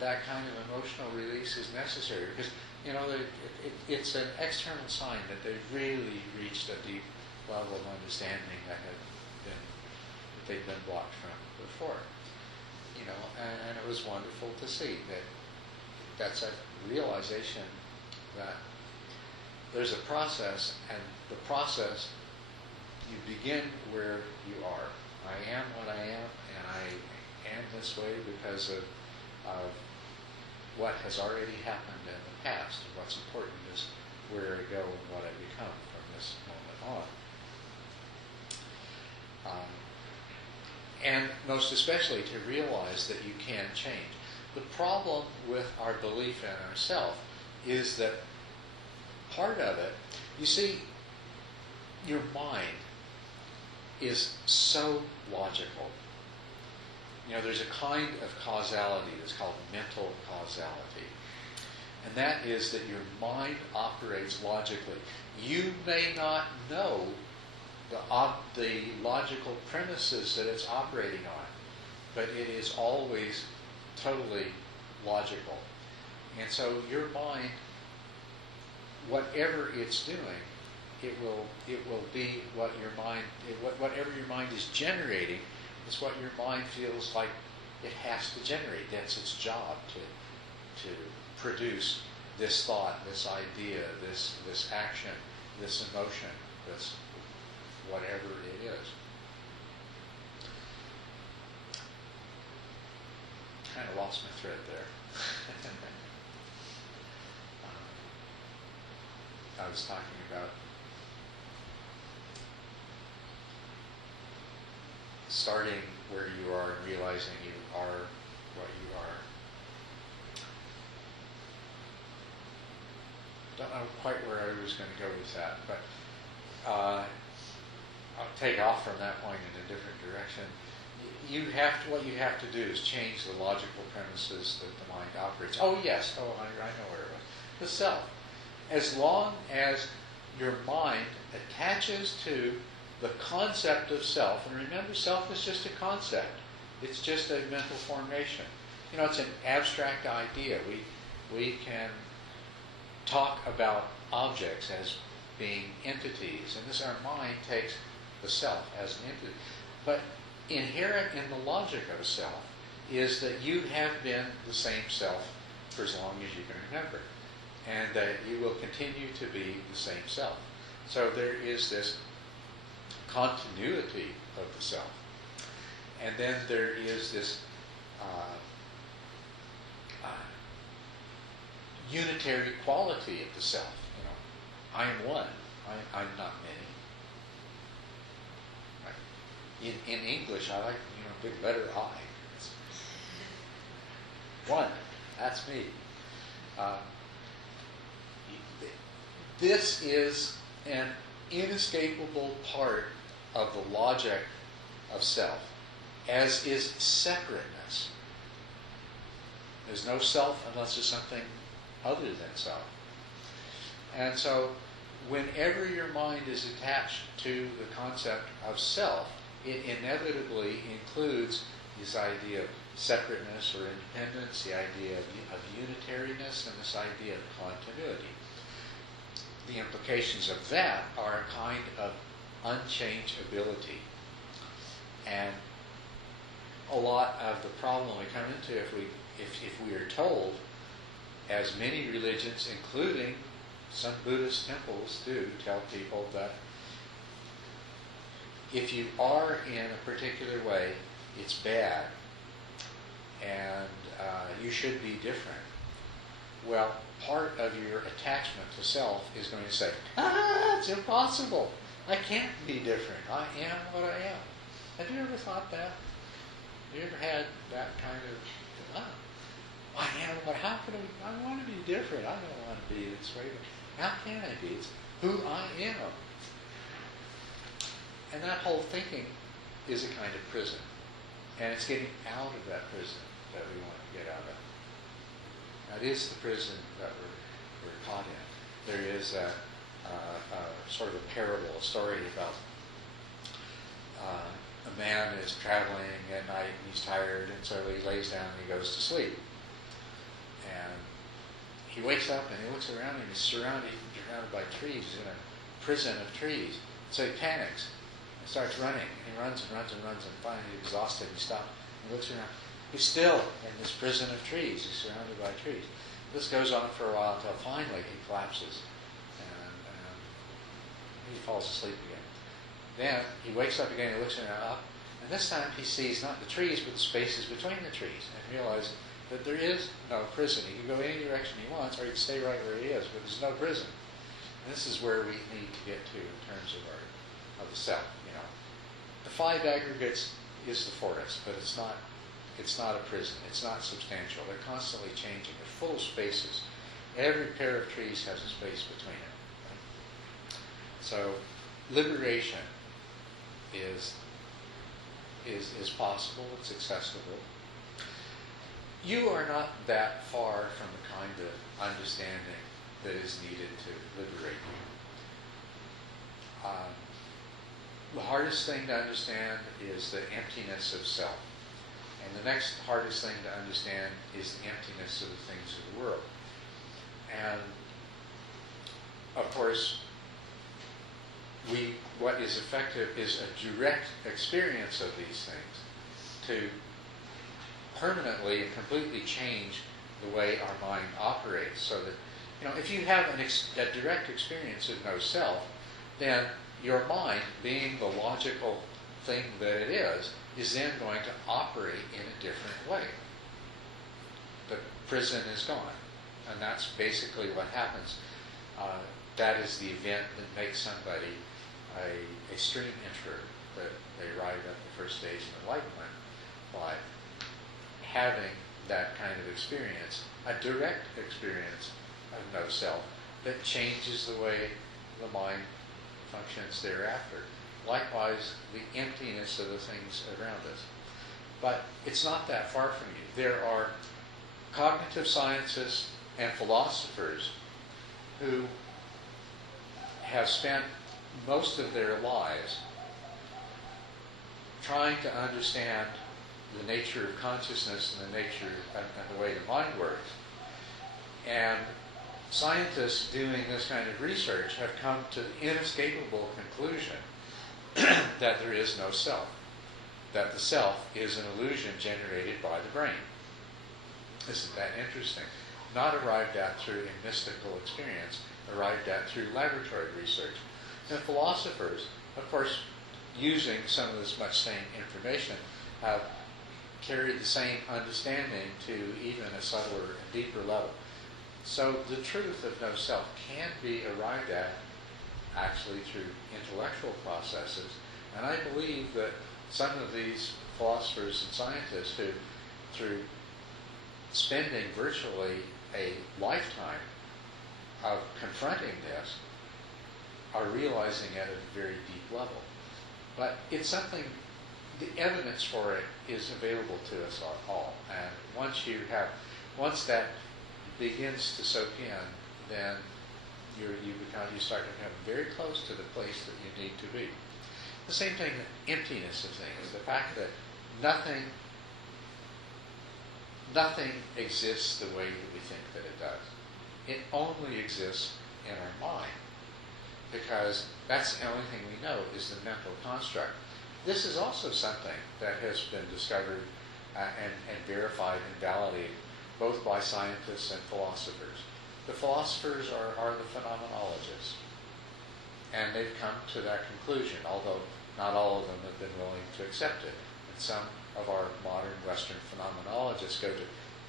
that kind of emotional release is necessary because, it's an external sign that they've really reached a deep level of understanding that they've been blocked from before. And it was wonderful to see that that's a realization that there's a process, and the process, you begin where you are. I am what I am, and I am this way because of what has already happened in the past. And what's important is where I go and what I become from this moment on. And most especially to realize that you can change. The problem with our belief in ourselves is that part of it, you see, your mind is so logical. There's a kind of causality that's called mental causality. And that is that your mind operates logically. You may not know the logical premises that it's operating on, but it is always totally logical. And so your mind, whatever it's doing, it will be what whatever your mind is generating is what your mind feels like it has to generate. That's its job to produce this thought, this idea, this action, this emotion, this whatever it is. Kind of lost my thread there. I was talking about starting where you are and realizing you are what you are. Don't know quite where I was going to go with that, but I'll take off from that point in a different direction. What you have to do is change the logical premises that the mind operates. Oh yes, I know where it was. The self. As long as your mind attaches to the concept of self, and remember, self is just a concept. It's just a mental formation. It's an abstract idea. We can talk about objects as being entities, and this, our mind takes the self as an entity. But inherent in the logic of self is that you have been the same self for as long as you can remember, and that you will continue to be the same self. So there is this continuity of the self. And then there is this unitary quality of the self. I am one. I'm not many. Right? In English, I like big letter I. One. That's me. This is an inescapable part of the logic of self, as is separateness. There's no self unless there's something other than self. And so whenever your mind is attached to the concept of self, it inevitably includes this idea of separateness or independence, the idea of unitariness, and this idea of continuity. The implications of that are a kind of unchangeability. And a lot of the problem we come into if we are told, as many religions, including some Buddhist temples do, tell people that if you are in a particular way, it's bad, and you should be different. Well, part of your attachment to self is going to say, it's impossible. I can't be different. I am what I am. Have you ever thought that? Have you ever had that kind of, I am what, how can I want to be different. I don't want to be this way. But how can I be? It's who I am. And that whole thinking is a kind of prison. And it's getting out of that prison that we want to get out of. That is the prison that we're caught in. There is a sort of a parable, a story about a man is traveling at night and he's tired, and so he lays down and he goes to sleep. And he wakes up and he looks around and he's surrounded by trees, in a prison of trees. So he panics and starts running. And he runs and runs and runs, and finally exhausted, he stops and looks around. He's still in this prison of trees. He's surrounded by trees. This goes on for a while until finally he collapses and he falls asleep again. Then he wakes up again, he looks around, and this time he sees not the trees but the spaces between the trees, and realizes that there is no prison. He can go any direction he wants, or he can stay right where he is, but there's no prison. And this is where we need to get to in terms of the self. The 5 aggregates is the forest, but it's not a prison. It's not substantial. They're constantly changing. They're full of spaces. Every pair of trees has a space between it. So liberation is possible. It's accessible. You are not that far from the kind of understanding that is needed to liberate you. The hardest thing to understand is the emptiness of self. And the next hardest thing to understand is the emptiness of the things of the world. And, of course, what is effective is a direct experience of these things to permanently and completely change the way our mind operates. So that, if you have a direct experience of no self, then your mind, being the logical thing that it is then going to operate in a different way. The prison is gone. And that's basically what happens. That is the event that makes somebody a stream enterer, that they arrive at the first stage of enlightenment by having that kind of experience, a direct experience of no self that changes the way the mind functions thereafter. Likewise, the emptiness of the things around us. But it's not that far from you. There are cognitive scientists and philosophers who have spent most of their lives trying to understand the nature of consciousness and the nature and the way the mind works. And scientists doing this kind of research have come to the inescapable conclusion that there is no self, that the self is an illusion generated by the brain. Isn't that interesting? Not arrived at through a mystical experience, arrived at through laboratory research. And philosophers, of course, using some of this much same information, have carried the same understanding to even a subtler and deeper level. So the truth of no self can be arrived at actually through intellectual processes. And I believe that some of these philosophers and scientists who, through spending virtually a lifetime of confronting this, are realizing it at a very deep level. But it's something, the evidence for it is available to us all. And once that begins to soak in, then you start to come very close to the place that you need to be. The same thing, the emptiness of things, the fact that nothing exists the way that we think that it does. It only exists in our mind, because that's the only thing we know is the mental construct. This is also something that has been discovered and verified and validated both by scientists and philosophers. The philosophers are the phenomenologists, and they've come to that conclusion, although not all of them have been willing to accept it. And some of our modern Western phenomenologists go to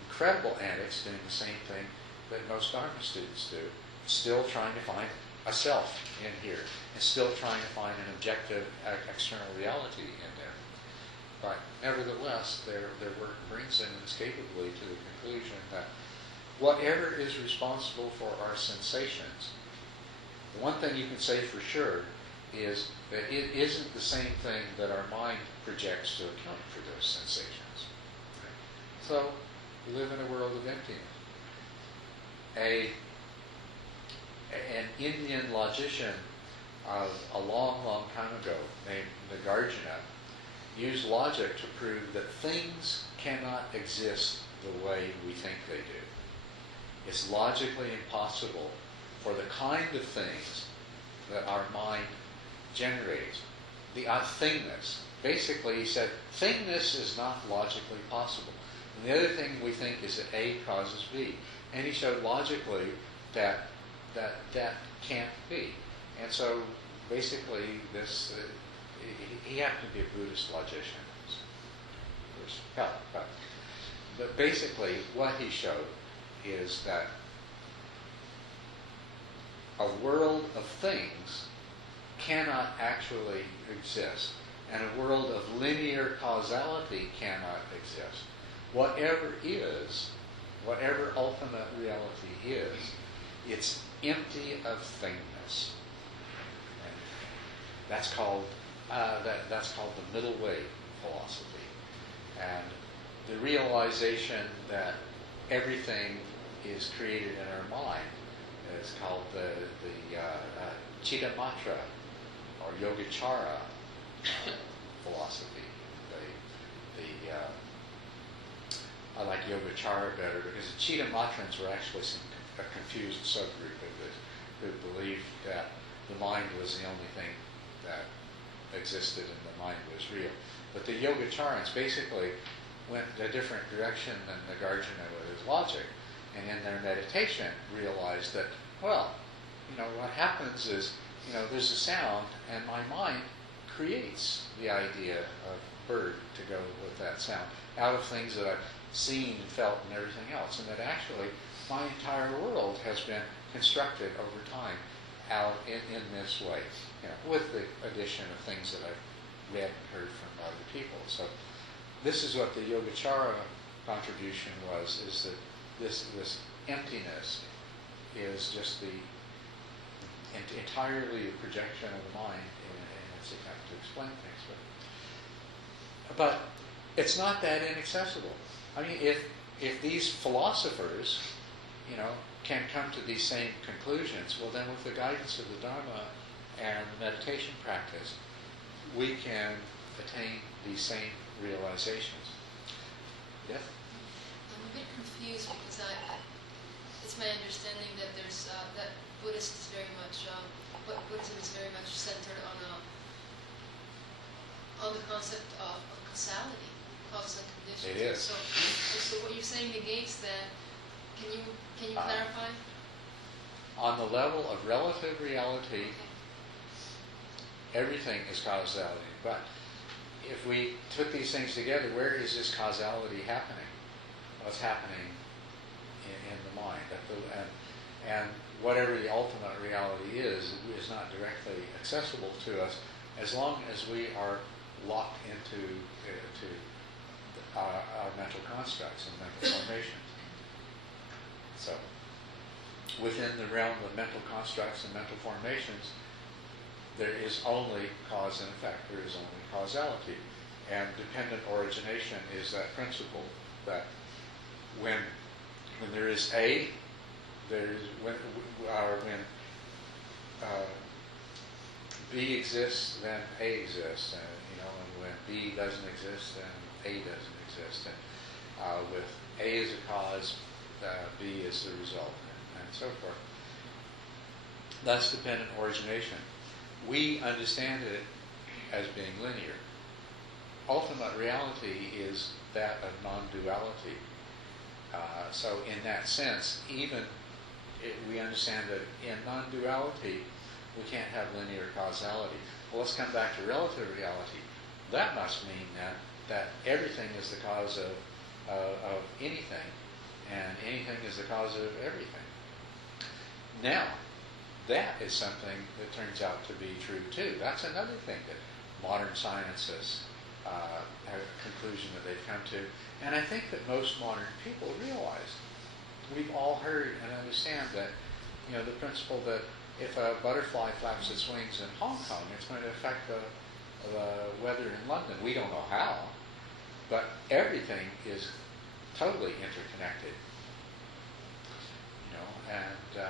incredible antics doing the same thing that most Dharma students do, still trying to find a self in here, and still trying to find an objective external reality in there. But nevertheless, their work brings them inescapably to the conclusion that whatever is responsible for our sensations, the one thing you can say for sure is that it isn't the same thing that our mind projects to account for those sensations. Right? So we live in a world of emptiness. An Indian logician of a long, long time ago named Nagarjuna use logic to prove that things cannot exist the way we think they do. It's logically impossible for the kind of things that our mind generates, the thingness. Basically, he said, thingness is not logically possible. And the other thing we think is that A causes B. And he showed logically that can't be. And so, basically, this he happened to be a Buddhist logician. But basically, what he showed is that a world of things cannot actually exist, and a world of linear causality cannot exist. Whatever is, whatever ultimate reality is, it's empty of thingness. And that's called the middle way philosophy. And the realization that everything is created in our mind is called the Chittamatra or Yogacara philosophy. I like Yogacara better because the Chittamatrans were actually a confused subgroup of it who believed that the mind was the only thing that existed and the mind was real. But the Yogacharans basically went a different direction than Nagarjuna with his logic, and in their meditation realized that, well, what happens is, there's a sound, and my mind creates the idea of bird to go with that sound out of things that I've seen and felt and everything else, and that actually my entire world has been constructed over time out in this way, with the addition of things that I've read and heard from other people. So this is what the Yogacara contribution was, is that this emptiness is just entirely a projection of the mind in its attempt to explain things. But it's not that inaccessible. I mean, if these philosophers, can come to these same conclusions, well then with the guidance of the Dharma and meditation practice, we can attain these same realizations. Yes? I'm a bit confused because it's my understanding that there's that Buddhism is very much centered on the concept of causality, cause and conditions. It is. So what you're saying negates that. Can you clarify? On the level of relative reality, everything is causality. But if we took these things together, where is this causality happening? What's happening in the mind? And whatever the ultimate reality is not directly accessible to us as long as we are locked into our mental constructs and mental formations. So, within the realm of mental constructs and mental formations, there is only cause and effect. There is only causality. And dependent origination is that principle that when there is A, when B exists, then A exists. And when B doesn't exist, then A doesn't exist. And with A as a cause, B is the result, and so forth. That's dependent origination. We understand it as being linear. Ultimate reality is that of non-duality. So in that sense, we understand that in non-duality, we can't have linear causality. Well, let's come back to relative reality. That must mean that everything is the cause of anything, and anything is the cause of everything. Now, that is something that turns out to be true too. That's another thing that modern scientists have a conclusion that they've come to. And I think that most modern people realize. We've all heard and understand that, the principle that if a butterfly flaps its wings in Hong Kong, it's going to affect the weather in London. We don't know how, but everything is totally interconnected. And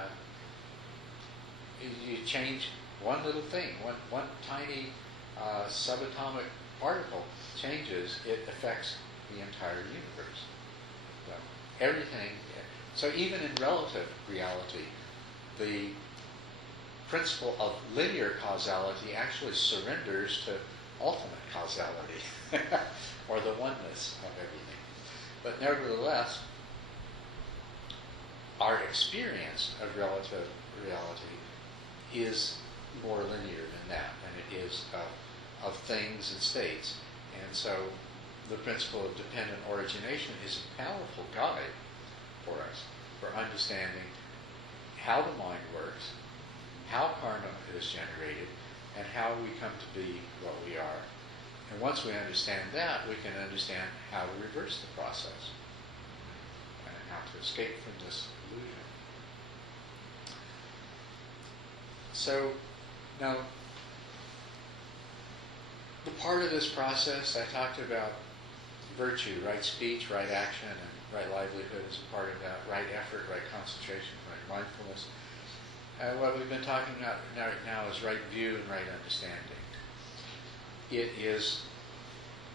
you change one little thing, one tiny subatomic particle changes, it affects the entire universe. So everything, so even in relative reality, the principle of linear causality actually surrenders to ultimate causality, or the oneness of everything. But nevertheless, our experience of relative reality is more linear than that, and it is of things and states. And so the principle of dependent origination is a powerful guide for us, for understanding how the mind works, how karma is generated, and how we come to be what we are. And once we understand that, we can understand how to reverse the process and how to escape from this illusion. So now, the part of this process I talked about virtue, right speech, right action, and right livelihood is a part of that, right effort, right concentration, right mindfulness. What we've been talking about right now is right view and right understanding. It is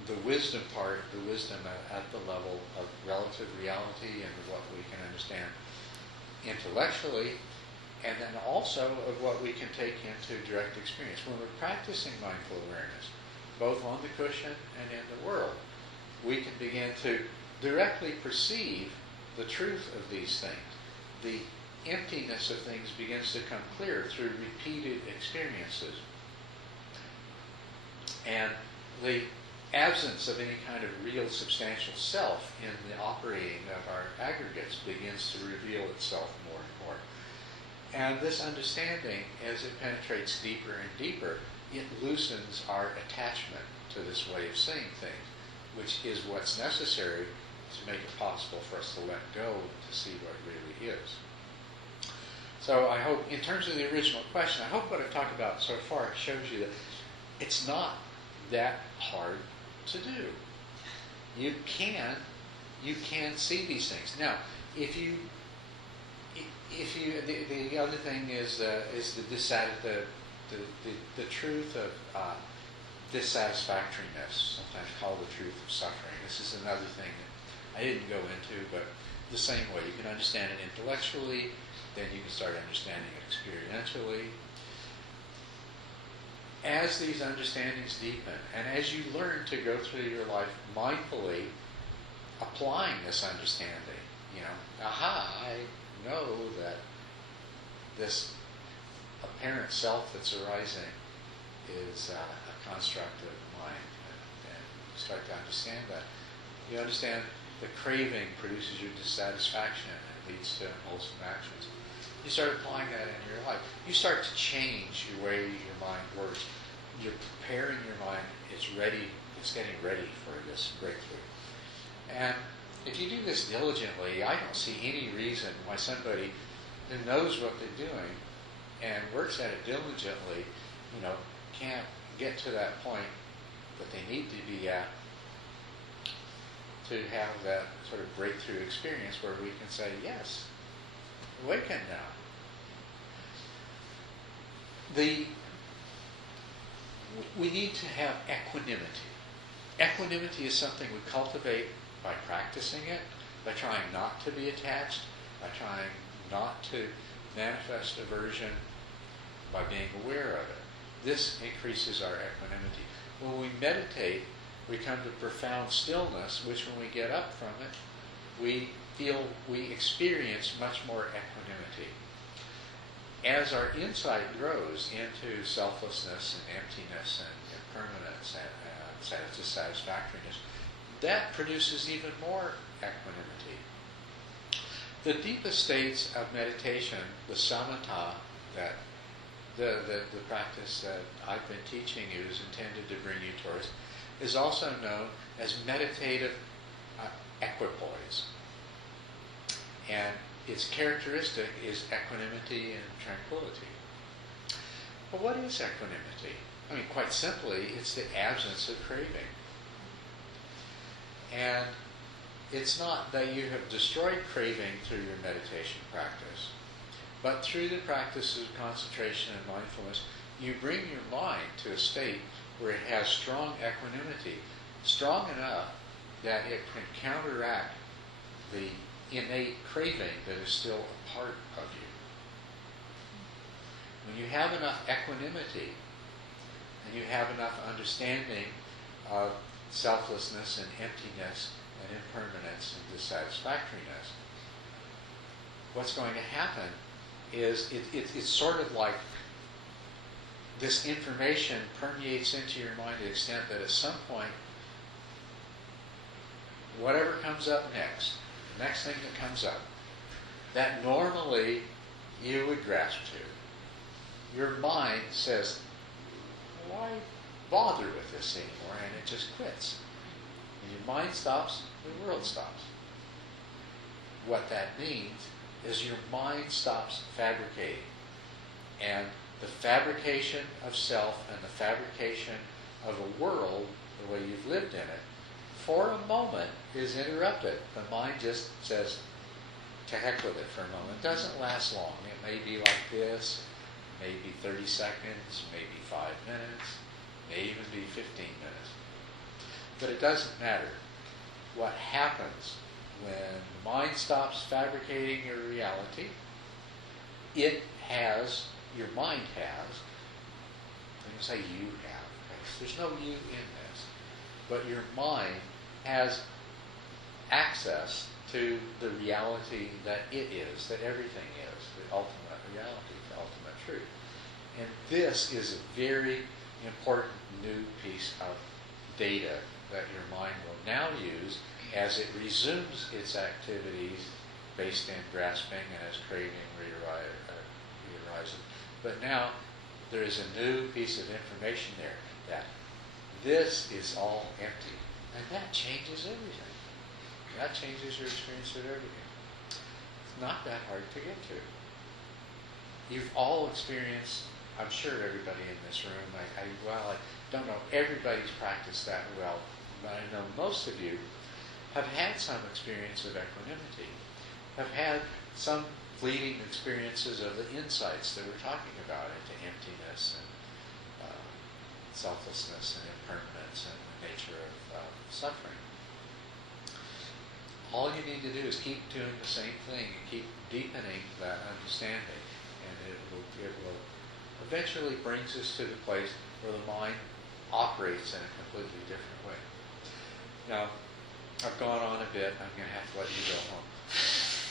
the wisdom part, the wisdom at the level of relative reality and what we can understand intellectually, and then also of what we can take into direct experience. When we're practicing mindful awareness, both on the cushion and in the world, we can begin to directly perceive the truth of these things. The emptiness of things begins to come clear through repeated experiences. And the absence of any kind of real substantial self in the operating of our aggregates begins to reveal itself more and more. And this understanding, as it penetrates deeper and deeper, it loosens our attachment to this way of seeing things, which is what's necessary to make it possible for us to let go to see what really is. So I hope, in terms of the original question, I hope what I've talked about so far shows you that it's not that hard to do. You can see these things. Now, the other thing is the truth of dissatisfactoriness, sometimes called the truth of suffering. This is another thing that I didn't go into, but the same way. You can understand it intellectually, then you can start understanding it experientially. As these understandings deepen, and as you learn to go through your life mindfully applying this understanding, I know that this apparent self that's arising is a construct of mind, and you start to understand that. You understand the craving produces your dissatisfaction and leads to unwholesome actions. You start applying that in your life. You start to change the way your mind works. You're preparing your mind. It's ready. It's getting ready for this breakthrough. And if you do this diligently, I don't see any reason why somebody who knows what they're doing and works at it diligently, can't get to that point that they need to be at to have that sort of breakthrough experience where we can say, yes, awaken now. We need to have equanimity. Equanimity is something we cultivate by practicing it, by trying not to be attached, by trying not to manifest aversion, by being aware of it. This increases our equanimity. When we meditate, we come to profound stillness, which when we get up from it, we experience much more equanimity. As our insight grows into selflessness and emptiness and impermanence and dissatisfactoriness, that produces even more equanimity. The deepest states of meditation, the samatha, that the practice that I've been teaching you is intended to bring you towards, is also known as meditative equipoise. And its characteristic is equanimity and tranquility. But what is equanimity? I mean, quite simply, it's the absence of craving. And it's not that you have destroyed craving through your meditation practice, but through the practice of concentration and mindfulness, you bring your mind to a state where it has strong equanimity, strong enough that it can counteract the innate craving that is still a part of you. When you have enough equanimity and you have enough understanding of selflessness and emptiness and impermanence and dissatisfactoriness, what's going to happen is it's sort of like this information permeates into your mind to the extent that at some point, whatever comes up next, the next thing that comes up, that normally you would grasp to, your mind says, why bother with this anymore? And it just quits. When your mind stops, the world stops. What that means is your mind stops fabricating. And the fabrication of self and the fabrication of a world, the way you've lived in it, for a moment is interrupted. The mind just says, to heck with it for a moment. It doesn't last long. It may be like this, maybe 30 seconds, maybe 5 minutes, may even be 15 minutes. But it doesn't matter. What happens when the mind stops fabricating your reality, your mind has, I'm going to say you have, because there's no you in this, but your mind has access to the reality that it is, that everything is, the ultimate reality, the ultimate truth. And this is a very important new piece of data that your mind will now use as it resumes its activities based in grasping and as craving rearises. But now there is a new piece of information there that this is all empty. And that changes everything. That changes your experience of everything. It's not that hard to get to. You've all experienced, I'm sure everybody in this room, I don't know everybody's practiced that well, but I know most of you have had some experience of equanimity, have had some fleeting experiences of the insights that we're talking about into emptiness and selflessness and impermanence and the nature of suffering. All you need to do is keep doing the same thing and keep deepening that understanding, and it will eventually brings us to the place where the mind operates in a completely different way. Now, I've gone on a bit. I'm going to have to let you go home.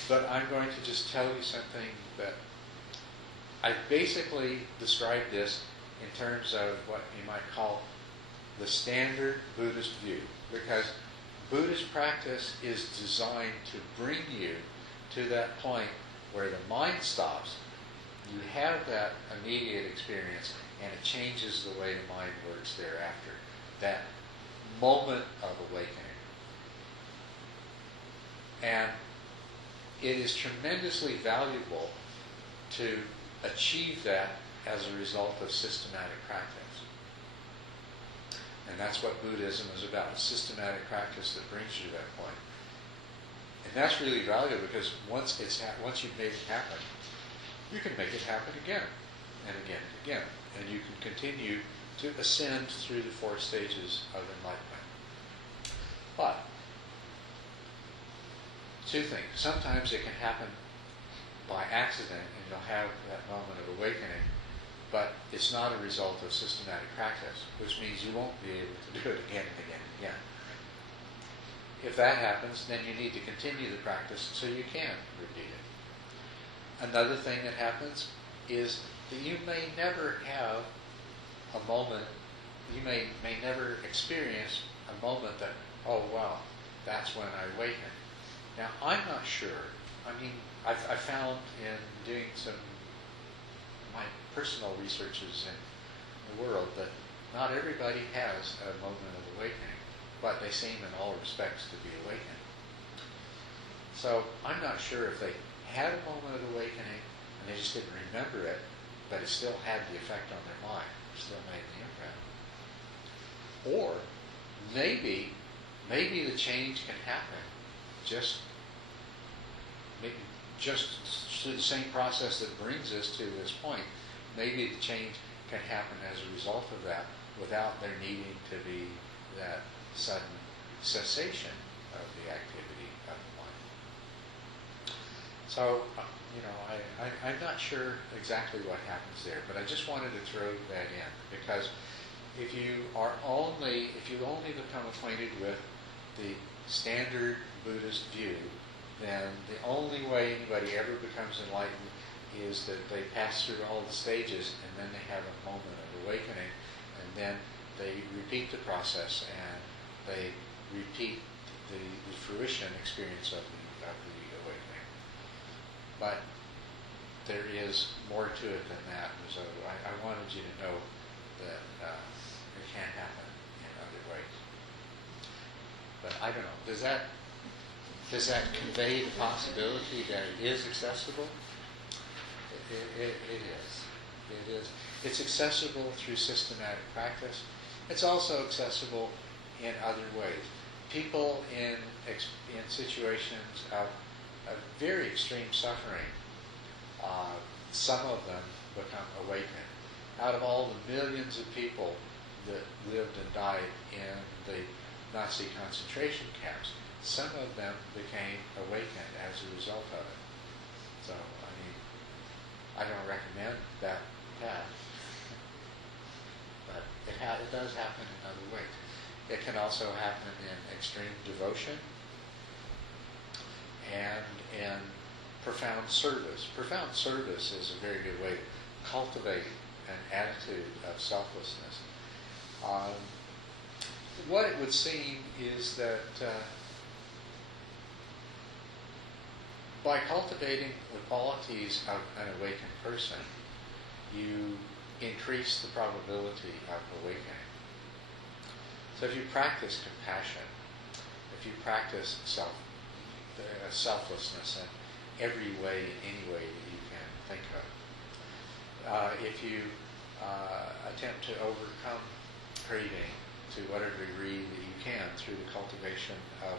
But I'm going to just tell you something that I basically described this in terms of what you might call the standard Buddhist view, because Buddhist practice is designed to bring you to that point where the mind stops, you have that immediate experience, and it changes the way the mind works thereafter. That moment of awakening. And it is tremendously valuable to achieve that as a result of systematic practice. And that's what Buddhism is about, systematic practice that brings you to that point. And that's really valuable because once you've made it happen, you can make it happen again and again and again. And you can continue to ascend through the 4 stages of enlightenment. But 2 things. Sometimes it can happen by accident and you'll have that moment of awakening, but it's not a result of systematic practice, which means you won't be able to do it again and again and again. If that happens, then you need to continue the practice so you can repeat it. Another thing that happens is that you may never have a moment, you may never experience a moment that, oh wow, that's when I awaken. Now, I'm not sure. I mean, I found in doing some my personal researches in the world that not everybody has a moment of awakening, but they seem in all respects to be awakened. So I'm not sure if they had a moment of awakening and they just didn't remember it, but it still had the effect on their mind, it still made the impact. Or maybe the change can happen just through the same process that brings us to this point. Maybe the change can happen as a result of that without there needing to be that sudden cessation of the activity of life. So, I'm not sure exactly what happens there, but I just wanted to throw that in because if you only become acquainted with the standard Buddhist view, then the only way anybody ever becomes enlightened is that they pass through all the stages and then they have a moment of awakening, and then they repeat the process and they repeat the fruition experience of the awakening. But there is more to it than that, so I wanted you to know that it can happen in other ways. But I don't know, does that convey the possibility that it is accessible? It is. It is. It's accessible through systematic practice. It's also accessible in other ways. People in situations of very extreme suffering, some of them become awakened. Out of all the millions of people that lived and died in the Nazi concentration camps, some of them became awakened as a result of it. So, I don't recommend that path, but it does happen in other ways. It can also happen in extreme devotion and in profound service. Profound service is a very good way to cultivate an attitude of selflessness. What it would seem is that by cultivating the qualities of an awakened person, you increase the probability of awakening. So if you practice compassion, if you practice selflessness in every way, in any way that you can think of, if you attempt to overcome craving to whatever degree that you can through the cultivation of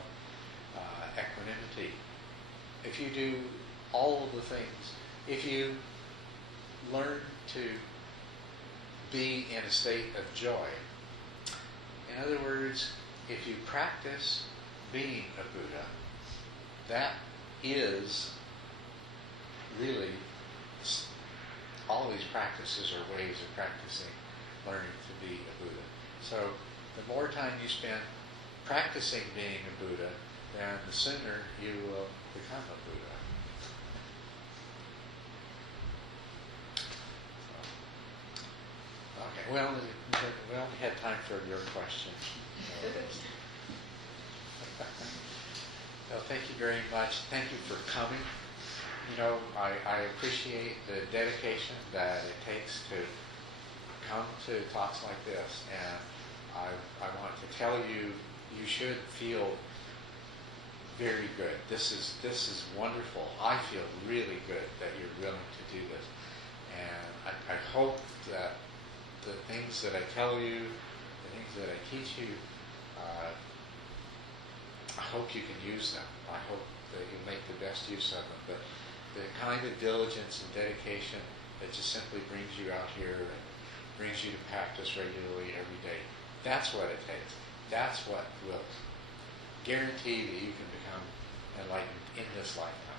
equanimity, if you do all of the things, if you learn to be in a state of joy, in other words, if you practice being a Buddha, that is really, all these practices are ways of practicing learning to be a Buddha. So the more time you spend practicing being a Buddha, then the sooner you will become a Buddha. Okay, well, we only had time for your questions. Well, thank you very much. Thank you for coming. I appreciate the dedication that it takes to come to talks like this, and I want to tell you, you should feel very good. This is wonderful. I feel really good that you're willing to do this, and I hope that the things that I tell you, the things that I teach you, I hope you can use them. I hope that you make the best use of them. But the kind of diligence and dedication that just simply brings you out here and brings you to practice regularly every day, that's what it takes. That's what will guarantee that you can become enlightened in this lifetime.